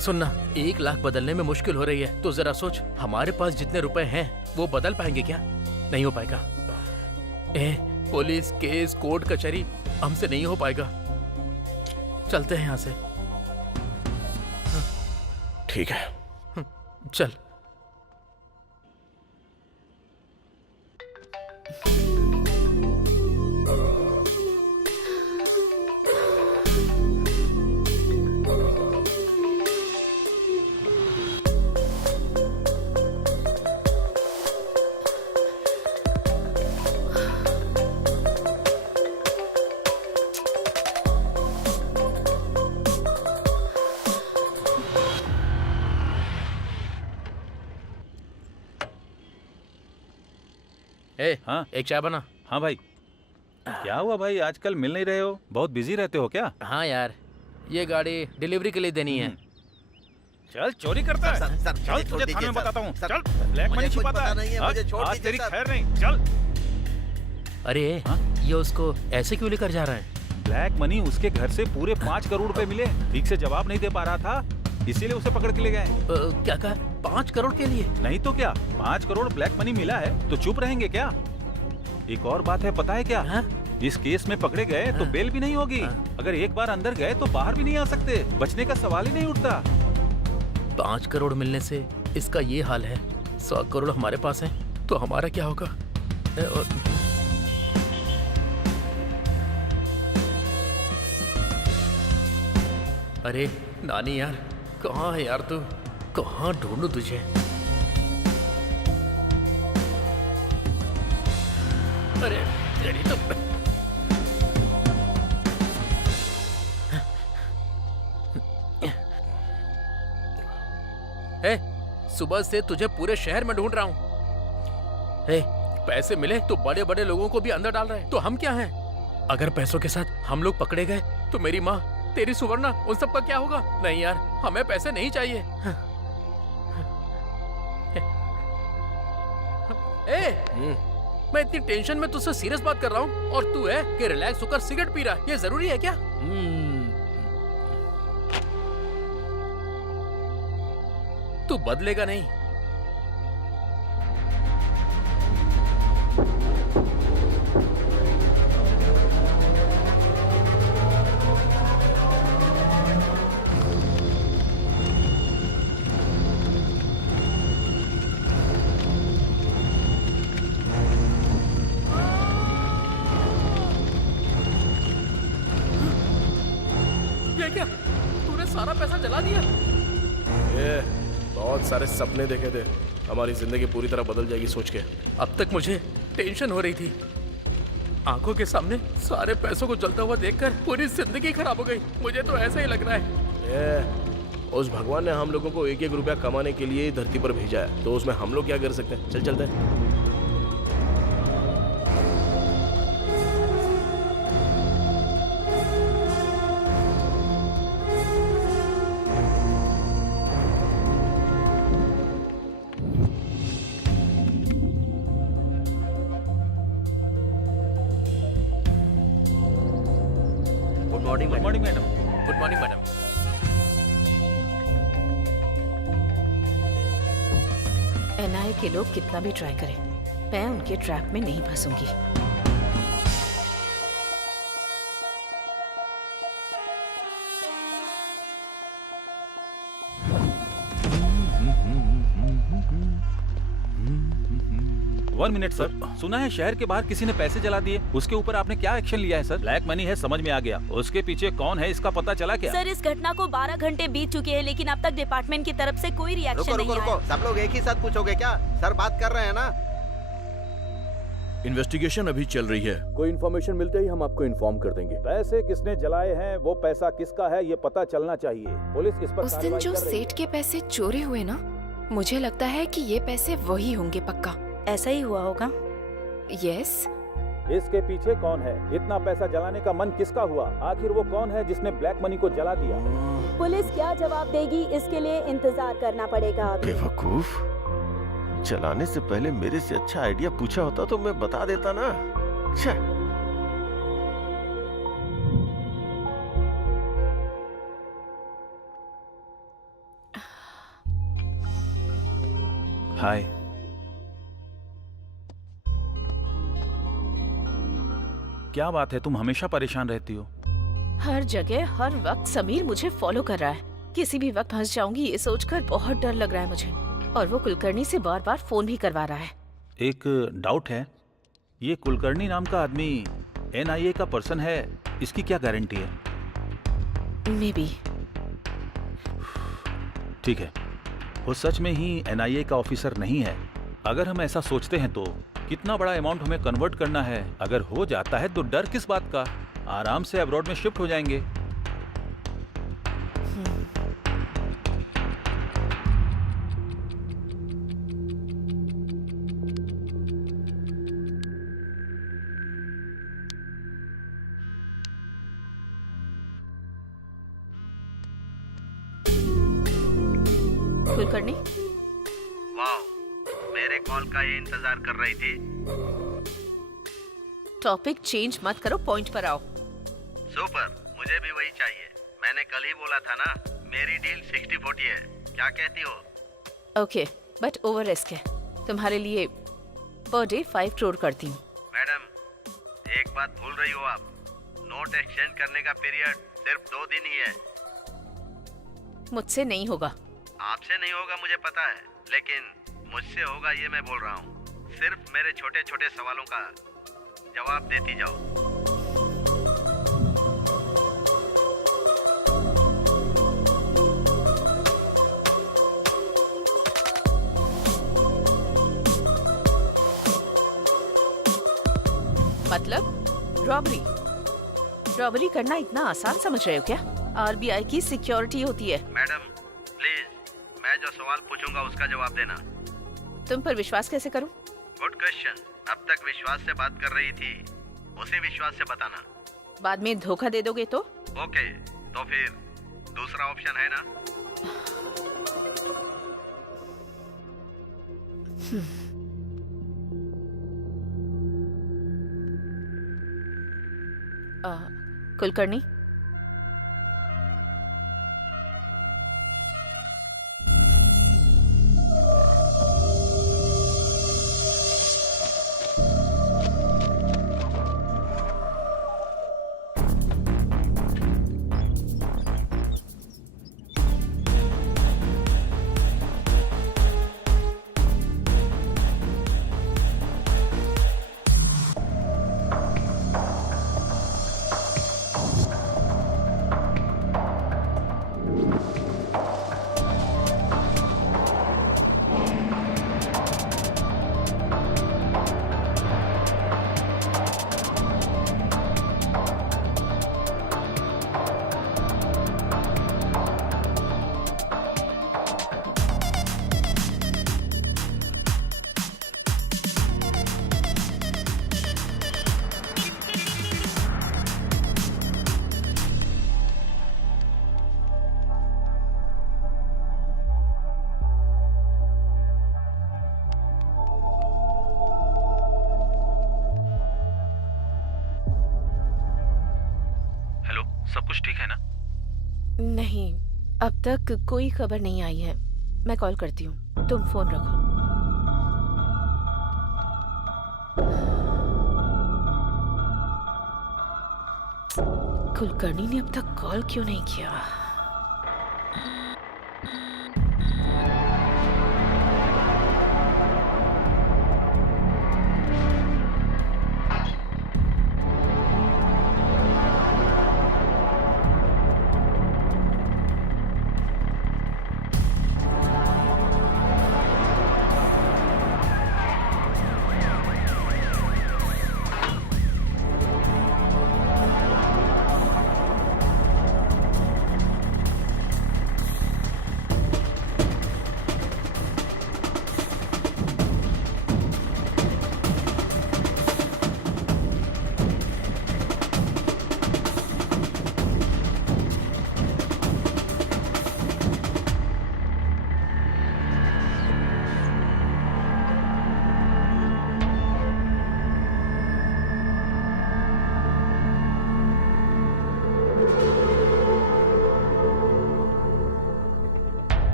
सुनना, 1 लाख बदलने में मुश्किल हो रही है तो जरा सोच, हमारे पास जितने रुपए हैं वो बदल पाएंगे क्या? नहीं हो पाएगा। पुलिस केस कोर्ट कचहरी हमसे नहीं हो पाएगा, चलते हैं यहाँ से। ठीक है चल। हाँ एक चाय बना। हाँ भाई। क्या हुआ भाई, आजकल मिल नहीं रहे हो, बहुत बिजी रहते हो क्या? हाँ यार, ये गाड़ी डिलीवरी के लिए देनी है। चल चोरी करता है। सर, चल तुझे थाने में बताता हूँ। चल, ब्लैक मनी छिपाता है। आज तेरी खैर नहीं, चल। अरे ये उसको ऐसे क्यों लेकर जा रहा है? ब्लैक मनी उसके घर से पूरे 5 करोड़ रुपए मिले। ठीक से जवाब नहीं दे पा रहा था, इसीलिए उसे पकड़ के ले गए। क्या कहा? 5 करोड़ के लिए? नहीं तो क्या, 5 करोड़ ब्लैक मनी मिला है तो चुप रहेंगे क्या? एक और बात है, पता है क्या? इस केस में पकड़े गए तो बेल भी नहीं होगी। अगर एक बार अंदर गए तो बाहर भी नहीं आ सकते, बचने का सवाल ही नहीं उठता। 5 करोड़ मिलने से इसका ये हाल है, 100 करोड़ हमारे पास है तो हमारा क्या होगा? अरे नानी यार, कहाँ है यार तू? कहाँ ढूंढूं तुझे? अरे तेरी तो सुबह से तुझे पूरे शहर में ढूंढ रहा हूँ। पैसे मिले तो बड़े बड़े लोगों को भी अंदर डाल रहे हैं, तो हम क्या हैं? अगर पैसों के साथ हम लोग पकड़े गए तो मेरी माँ, तेरी सुवर्णा, उन सब का क्या होगा? नहीं यार, हमें पैसे नहीं चाहिए। मैं इतनी टेंशन में तुझसे सीरियस बात कर रहा हूँ और तू है कि रिलैक्स होकर सिगरेट पी रहा है। ये जरूरी है क्या? तू बदलेगा नहीं। ये क्या? तूने सारा पैसा जला दिया? बहुत सारे सपने देखे थे, हमारी जिंदगी पूरी तरह बदल जाएगी सोच के। अब तक मुझे टेंशन हो रही थी, आंखों के सामने सारे पैसों को जलता हुआ देखकर पूरी जिंदगी खराब हो गई। मुझे तो ऐसा ही लग रहा है। उस भगवान ने हम लोगों को 1-1 रुपया कमाने के लिए धरती पर भेजा है, तो उसमें हम लोग क्या कर सकते हैं? चल चलते हैं। Good morning madam. Good morning madam. NIA के लोग कितना भी ट्राई करें, मैं उनके ट्रैप में नहीं फंसूंगी। वन मिनट सर, सुना है शहर के बाहर किसी ने पैसे जला दिए, उसके ऊपर आपने क्या एक्शन लिया है सर? ब्लैक मनी है, समझ में आ गया, उसके पीछे कौन है इसका पता चला क्या? सर, इस घटना को 12 घंटे बीत चुके हैं, लेकिन अब तक डिपार्टमेंट की तरफ से कोई रिएक्शन नहीं आया। सब लोग एक ही साथ पूछोगे क्या? सर बात कर रहे हैं ना। इन्वेस्टिगेशन अभी चल रही है, कोई इन्फॉर्मेशन मिलते ही हम आपको इन्फॉर्म कर देंगे। पैसे किसने जलाए हैं, वो पैसा किसका है, ये पता चलना चाहिए। पुलिस इस पर उस दिन जो सेठ के पैसे चोरी हुए ना, मुझे लगता है कि ये पैसे वही होंगे पक्का। ऐसा ही हुआ होगा। यस। इसके पीछे कौन है? इतना पैसा जलाने का मन किसका हुआ? आखिर वो कौन है जिसने ब्लैक मनी को जला दिया? पुलिस क्या जवाब देगी, इसके लिए इंतजार करना पड़ेगा। बेवकूफ, जलाने से पहले मेरे से अच्छा आइडिया पूछा होता तो मैं बता देता ना। हाय। क्या बात है, तुम हमेशा परेशान रहती हो? हर जगह हर वक्त समीर मुझे फॉलो कर रहा है। किसी भी वक्त फंस जाऊंगी ये सोचकर बहुत डर लग रहा है मुझे। और वो कुलकर्णी से बार-बार फोन भी करवा रहा है। एक डाउट है, ये कुलकर्णी नाम का आदमी एनआईए का पर्सन है, इसकी क्या गारंटी है? May be. ठीक है, वो सच में ही एनआईए का ऑफिसर नहीं है। अगर हम ऐसा सोचते हैं तो कितना बड़ा अमाउंट हमें कन्वर्ट करना है। अगर हो जाता है तो डर किस बात का, आराम से अब्रॉड में शिफ्ट हो जाएंगे। कुलकर्णी, वाह, मेरे कॉल का ये इंतजार कर रही थी। टॉपिक चेंज मत करो, पॉइंट पर आओ। सुपर, मुझे भी वही चाहिए। मैंने कल ही बोला था ना, मेरी डील 60-40 है। क्या कहती हो? ओके, बट ओवर रिस्क है। तुम्हारे लिए पर डे 5 करोड़ करती हूँ। मैडम, एक बात भूल रही हो आप। नोट एक्सचेंज करने का पीरियड सिर्फ 2 दिन ही है। मुझसे नहीं होगा। आपसे नहीं होगा मुझे पता है, लेकिन मुझसे होगा ये मैं बोल रहा हूँ। सिर्फ मेरे छोटे छोटे सवालों का जवाब देती जाओ। मतलब रॉबरी करना इतना आसान समझ रहे हो क्या? आरबीआई की सिक्योरिटी होती है। मैडम प्लीज, मैं जो सवाल पूछूंगा उसका जवाब देना। तुम पर विश्वास कैसे करूं? Good question. अब तक विश्वास से बात कर रही थी, उसी विश्वास से बताना। बाद में धोखा दे दोगे तो? ओके, तो फिर दूसरा ऑप्शन है ना? कुलकर्णी, सब कुछ ठीक है ना? नहीं, अब तक कोई खबर नहीं आई है। मैं कॉल करती हूँ, तुम फोन रखो। कुलकर्णी ने अब तक कॉल क्यों नहीं किया?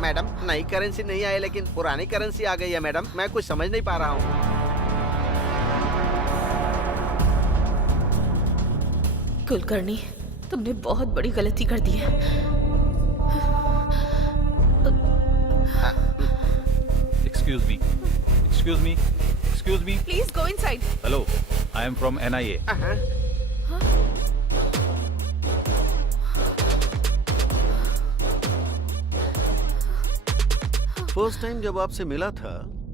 मैडम, नई करेंसी नहीं आई लेकिन पुरानी करेंसी आ गई है मैडम। मैं कुछ समझ नहीं पा रहा हूँ। कुलकर्णी, तुमने बहुत बड़ी गलती कर दी है। Excuse me, excuse me, excuse me. Please go inside. Hello, I am from NIA। First time जब आपसे मिला था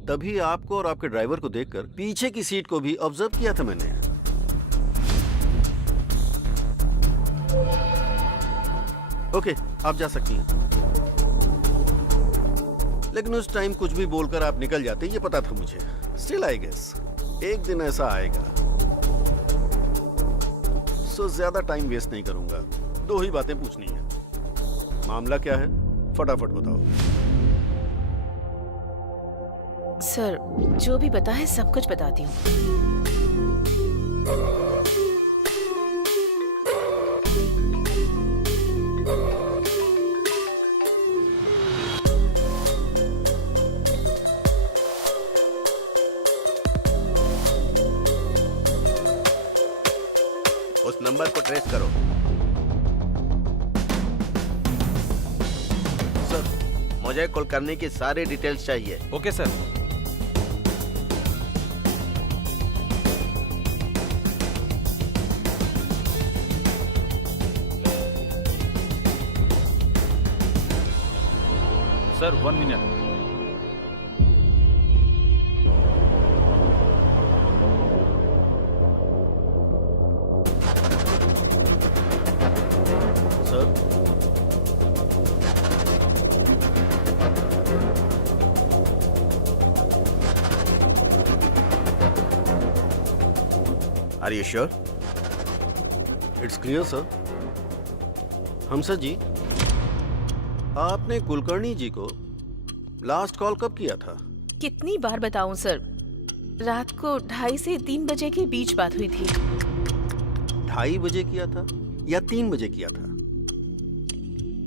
तभी आपको और आपके ड्राइवर को देखकर पीछे की सीट को भी ऑब्जर्व किया था मैंने। ओके, आप जा सकती हैं। लेकिन उस टाइम कुछ भी बोलकर आप निकल जाते, ये पता था मुझे। स्टिल आई गेस एक दिन ऐसा आएगा। सो ज्यादा टाइम वेस्ट नहीं करूंगा, 2 ही बातें पूछनी है। मामला क्या है, फटाफट बताओ। सर, जो भी बता है सब कुछ बताती हूँ। उस नंबर को ट्रेस करो। सर, मुझे कुलकर्णी की सारी डिटेल्स चाहिए। Okay sir. Sir 1 minute. Are you sure? It's clear sir. हमसर जी, आपने कुलकर्णी जी को लास्ट कॉल कब किया था? कितनी बार बताऊं सर, रात को 2:30 से 3 बजे के बीच बात हुई थी। 2:30 बजे किया था या 3 बजे किया था?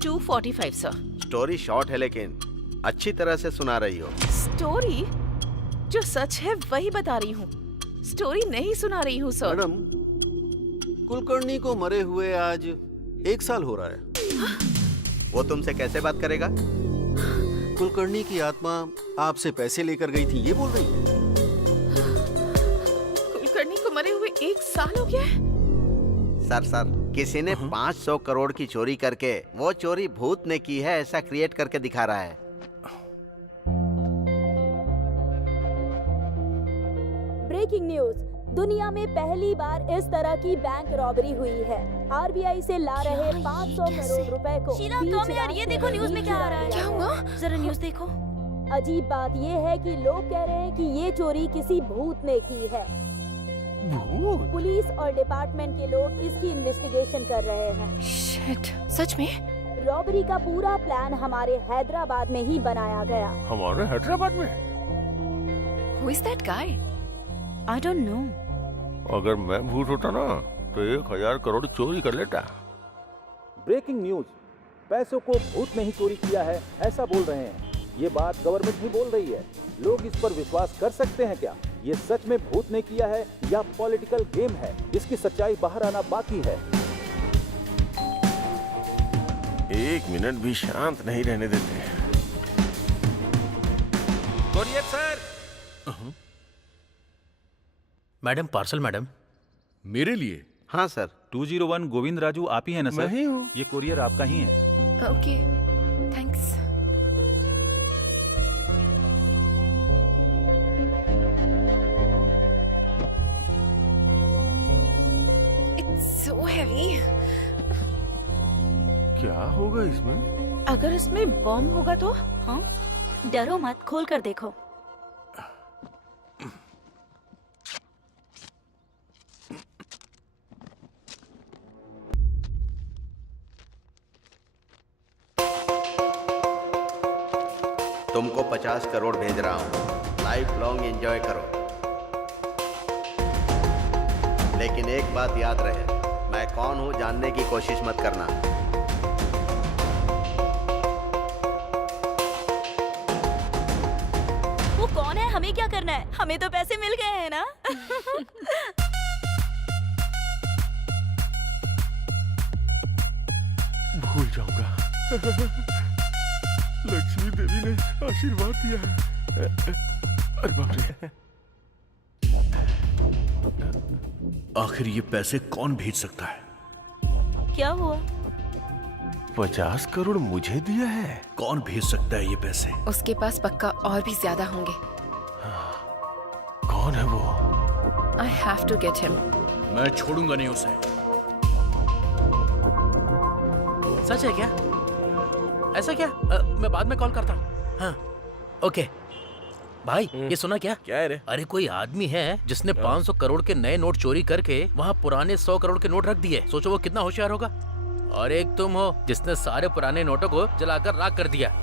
2:45 सर। स्टोरी शॉर्ट है लेकिन अच्छी तरह से सुना रही हो। स्टोरी जो सच है वही बता रही हूँ, स्टोरी नहीं सुना रही हूँ सर। मैडम, कुलकर्णी को मरे हुए आज 1 साल हो रहा है। वो तुमसे कैसे बात करेगा? कुलकर्णी की आत्मा आपसे पैसे लेकर गई थी, ये बोल रही है। कुलकर्णी को मरे हुए 1 साल हो गया है? सर, किसी ने 500 करोड़ की चोरी करके वो चोरी भूत ने की है ऐसा क्रिएट करके दिखा रहा है। ब्रेकिंग न्यूज, दुनिया में पहली बार इस तरह की बैंक रॉबरी हुई है। आरबीआई से ला रहे 500 करोड़ रुपए को शीला, कम यार, ये देखो न्यूज में क्या आ रहा है। क्या हुआ? जरा न्यूज देखो। अजीब बात ये है कि लोग कह रहे हैं कि ये चोरी किसी भूत ने की है। भूत? पुलिस और डिपार्टमेंट के लोग इसकी इन्वेस्टिगेशन कर रहे हैं। शिट, सच में? रॉबरी का पूरा प्लान हमारे हैदराबाद में ही बनाया गया। हमारे हैदराबाद में? Who is that guy? I don't know. अगर मैं भूत होता ना तो 1000 करोड़ चोरी कर लेता। ब्रेकिंग न्यूज, पैसों को भूत ने ही चोरी किया है ऐसा बोल रहे हैं। ये बात गवर्नमेंट ही बोल रही है। लोग इस पर विश्वास कर सकते हैं क्या? ये सच में भूत ने किया है या पॉलिटिकल गेम है? इसकी सच्चाई बाहर आना बाकी है। 1 मिनट भी शांत नहीं रहने देते। Courier sir. Madam, parcel madam. मेरे लिए? हाँ सर। 201 गोविंद राजू आप ही है ना सर? मैं ही हूँ। ये कोरियर आपका ही है। Okay, thanks. It's so heavy. क्या होगा इसमें? अगर इसमें बॉम्ब होगा तो? हाँ, डरो मत, खोल कर देखो। तुमको 50 करोड़ भेज रहा हूँ, लाइफ लॉन्ग एंजॉय करो। लेकिन एक बात याद रहे, मैं कौन हूँ जानने की कोशिश मत करना। वो कौन है, हमें क्या करना है? हमें तो पैसे मिल गए हैं ना। भूल जाऊंगा। लक्ष्मी देवी ने आशीर्वाद दिया है। अरे बाप रे। आखिर ये पैसे कौन भेज सकता है? क्या हुआ? 50 करोड़ मुझे दिया है? कौन भेज सकता है ये पैसे? उसके पास पक्का और भी ज्यादा होंगे। कौन है वो? I have to get him. मैं छोड़ूंगा नहीं उसे। सच है क्या? ऐसा क्या? मैं बाद में कॉल करता हूँ। हाँ, ओके। भाई ये सुना क्या? क्या है रे? अरे कोई आदमी है जिसने 500 करोड़ के नए नोट चोरी करके वहाँ पुराने 100 करोड़ के नोट रख दिए। सोचो वो कितना होशियार होगा। और एक तुम हो जिसने सारे पुराने नोटों को जलाकर राख कर दिया।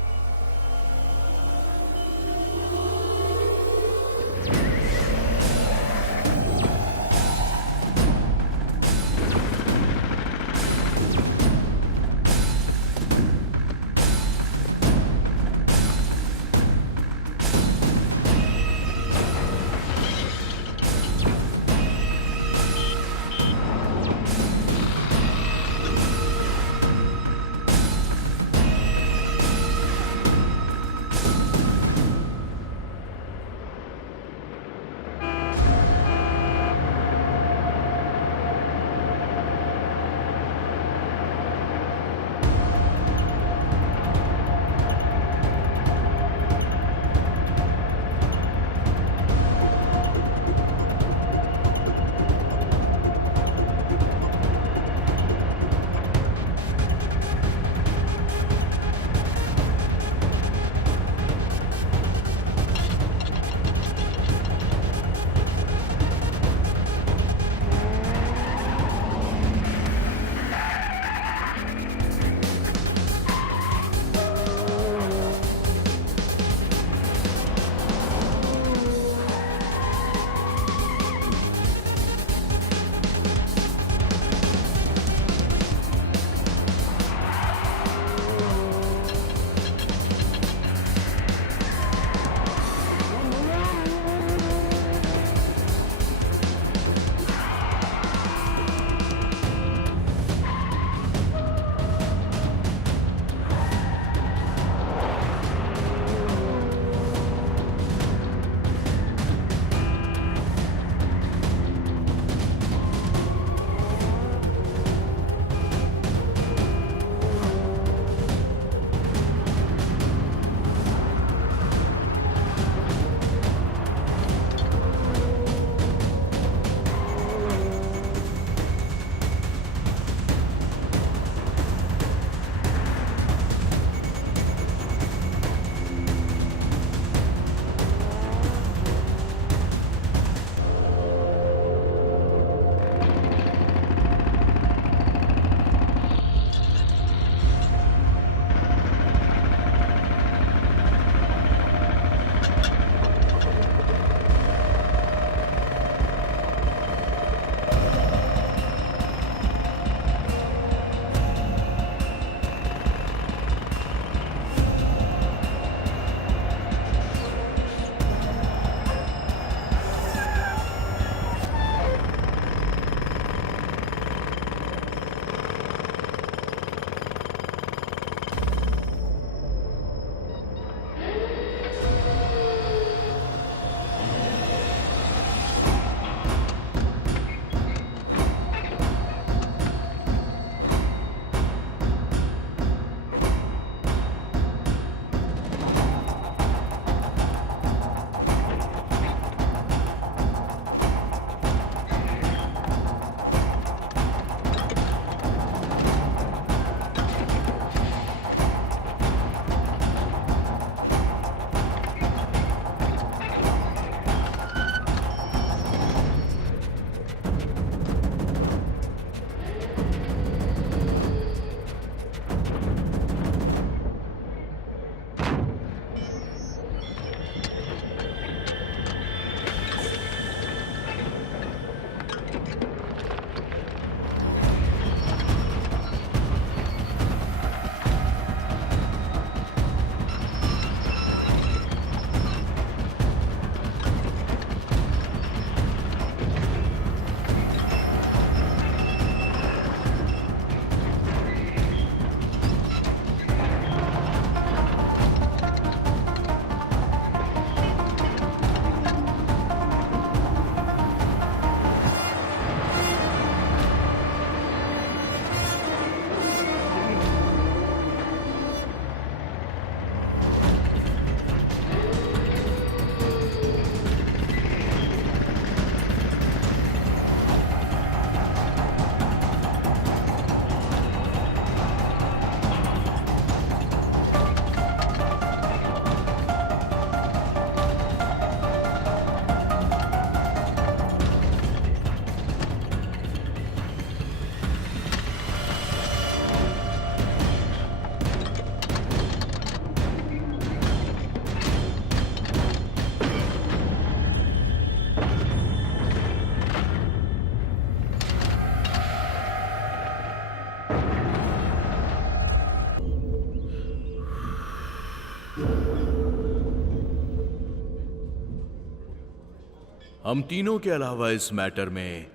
हम तीनों के अलावा इस मैटर में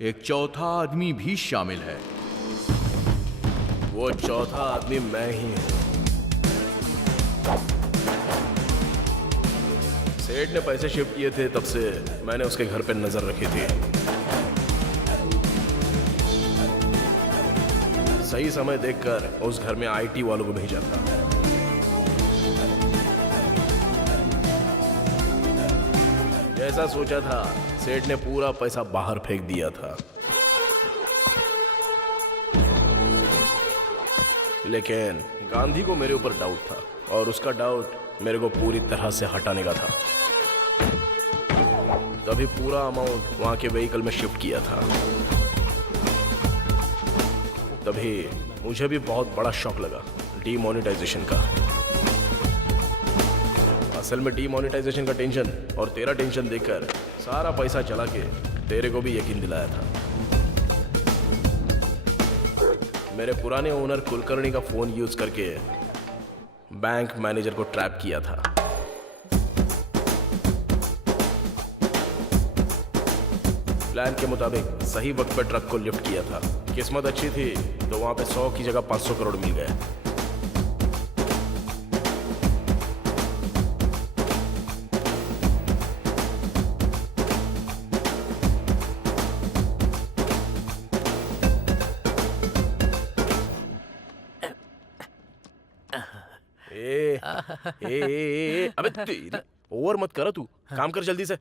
एक चौथा आदमी भी शामिल है। वो चौथा आदमी मैं ही हूं। सेठ ने पैसे शिफ्ट किए थे, तब से मैंने उसके घर पे नजर रखी थी। सही समय देखकर उस घर में आईटी वालों को भेजा था। जैसा सोचा था, सेठ ने पूरा पैसा बाहर फेंक दिया था। लेकिन गांधी को मेरे ऊपर डाउट था और उसका डाउट मेरे को पूरी तरह से हटाने का था। तभी पूरा अमाउंट वहां के व्हीकल में शिफ्ट किया था। तभी मुझे भी बहुत बड़ा शॉक लगा डीमोनेटाइजेशन का। असल में डीमोनेटाइजेशन का टेंशन और तेरा टेंशन देखकर सारा पैसा चला के तेरे को भी यकीन दिलाया था। मेरे पुराने ओनर कुलकर्णी का फोन यूज करके बैंक मैनेजर को ट्रैप किया था। प्लान के मुताबिक सही वक्त पर ट्रक को लिफ्ट किया था। किस्मत अच्छी थी तो वहां पे 100 की जगह 500 करोड़ मिल गए। अबे तेरी ओवर मत करो, तू काम कर जल्दी से।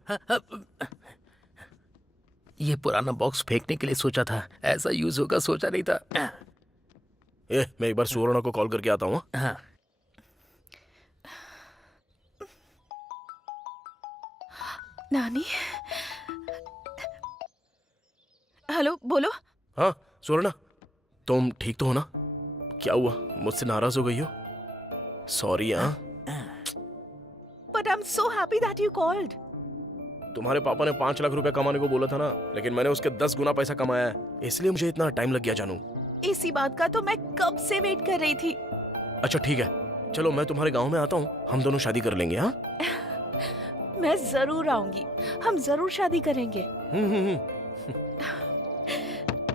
ये पुराना बॉक्स फेंकने के लिए सोचा था, ऐसा यूज होगा सोचा नहीं था। मैं एक बार सुवर्णा को कॉल करके आता हूँ। हाँ। नानी, हेलो, बोलो। हाँ सुवर्णा, तुम ठीक तो हो ना? क्या हुआ, मुझसे नाराज हो गई हो? सॉरी। हाँ, but I am so happy that you called. तुम्हारे पापा ने 5 लाख रुपए कमाने को बोला था ना, लेकिन मैंने उसके 10 गुना पैसा कमाया है, इसलिए मुझे इतना टाइम लग गया जानू। इसी बात का तो मैं कब से वेट कर रही थी। अच्छा ठीक है, चलो मैं तुम्हारे गांव में आता हूँ, हम दोनों शादी कर लेंगे। हाँ मैं जरूर आऊंगी, हम जरूर शादी करेंगे।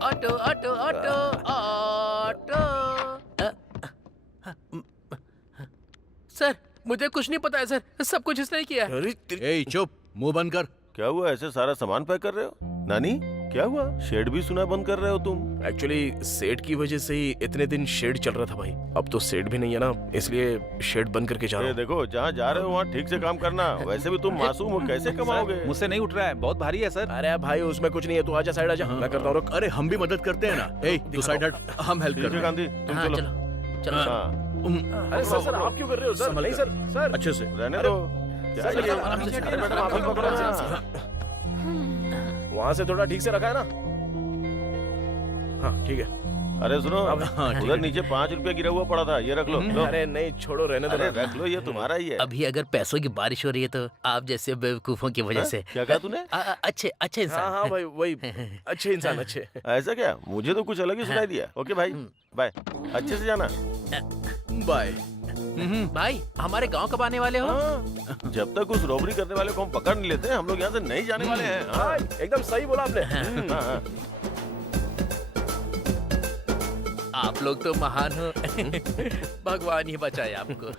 Auto auto auto auto. Sir मुझे कुछ नहीं पता है सर, सब कुछ इसने किया है। ए चुप, मुंह बंद कर। क्या हुआ, ऐसे सारा सामान पैक कर रहे हो? नानी क्या हुआ, शेड भी सुना बंद कर रहे हो तुम? एक्चुअली शेड की वजह से ही इतने दिन शेड चल रहा था भाई। अब तो शेड भी नहीं है ना, इसलिए शेड बंद करके जा रहा हूं। देखो, जहाँ जा रहे हो वहाँ ठीक से काम करना। वैसे भी तुम मासूम हो, कैसे कमाओगे? मुझसे नहीं उठ रहा है, बहुत भारी है सर। अरे भाई उसमें कुछ नहीं है, तू आजा साइड आजा, मैं करता हूँ। अरे हम भी मदद करते हैं ना। ए तू साइड हट, हम हेल्प करते हैं। गांधी तुम चलो। अरे सर आप क्यों कर रहे हो सर? नहीं सर, सर अच्छे से रहने दो। वहाँ से थोड़ा ठीक से रखा है ना? हाँ ठीक है। अरे सुनो, उधर नीचे 5 रुपया गिरा हुआ पड़ा था, ये रख लो। अरे नहीं छोड़ो, रहने दो। रख लो, ये तुम्हारा ही है। अभी अगर पैसों की बारिश हो रही है तो आप जैसे बेवकूफों की वजह से। क्या कहा तूने? अच्छे इंसान। हाँ भाई वही, अच्छे इंसान अच्छे। ऐसा क्या? मुझे तो कुछ अलग ही सुनाई दिया। ओके भाई, बाय, अच्छे से जाना। बाय। भाई हमारे गांव कब आने वाले हो? जब तक उस रॉबरी करने वाले को हम पकड़ नहीं लेते, हम लोग यहाँ से नहीं जाने वाले हैं। हाँ एकदम सही बोला आपने। आप लोग तो महान हो। भगवान ही बचाए आपको।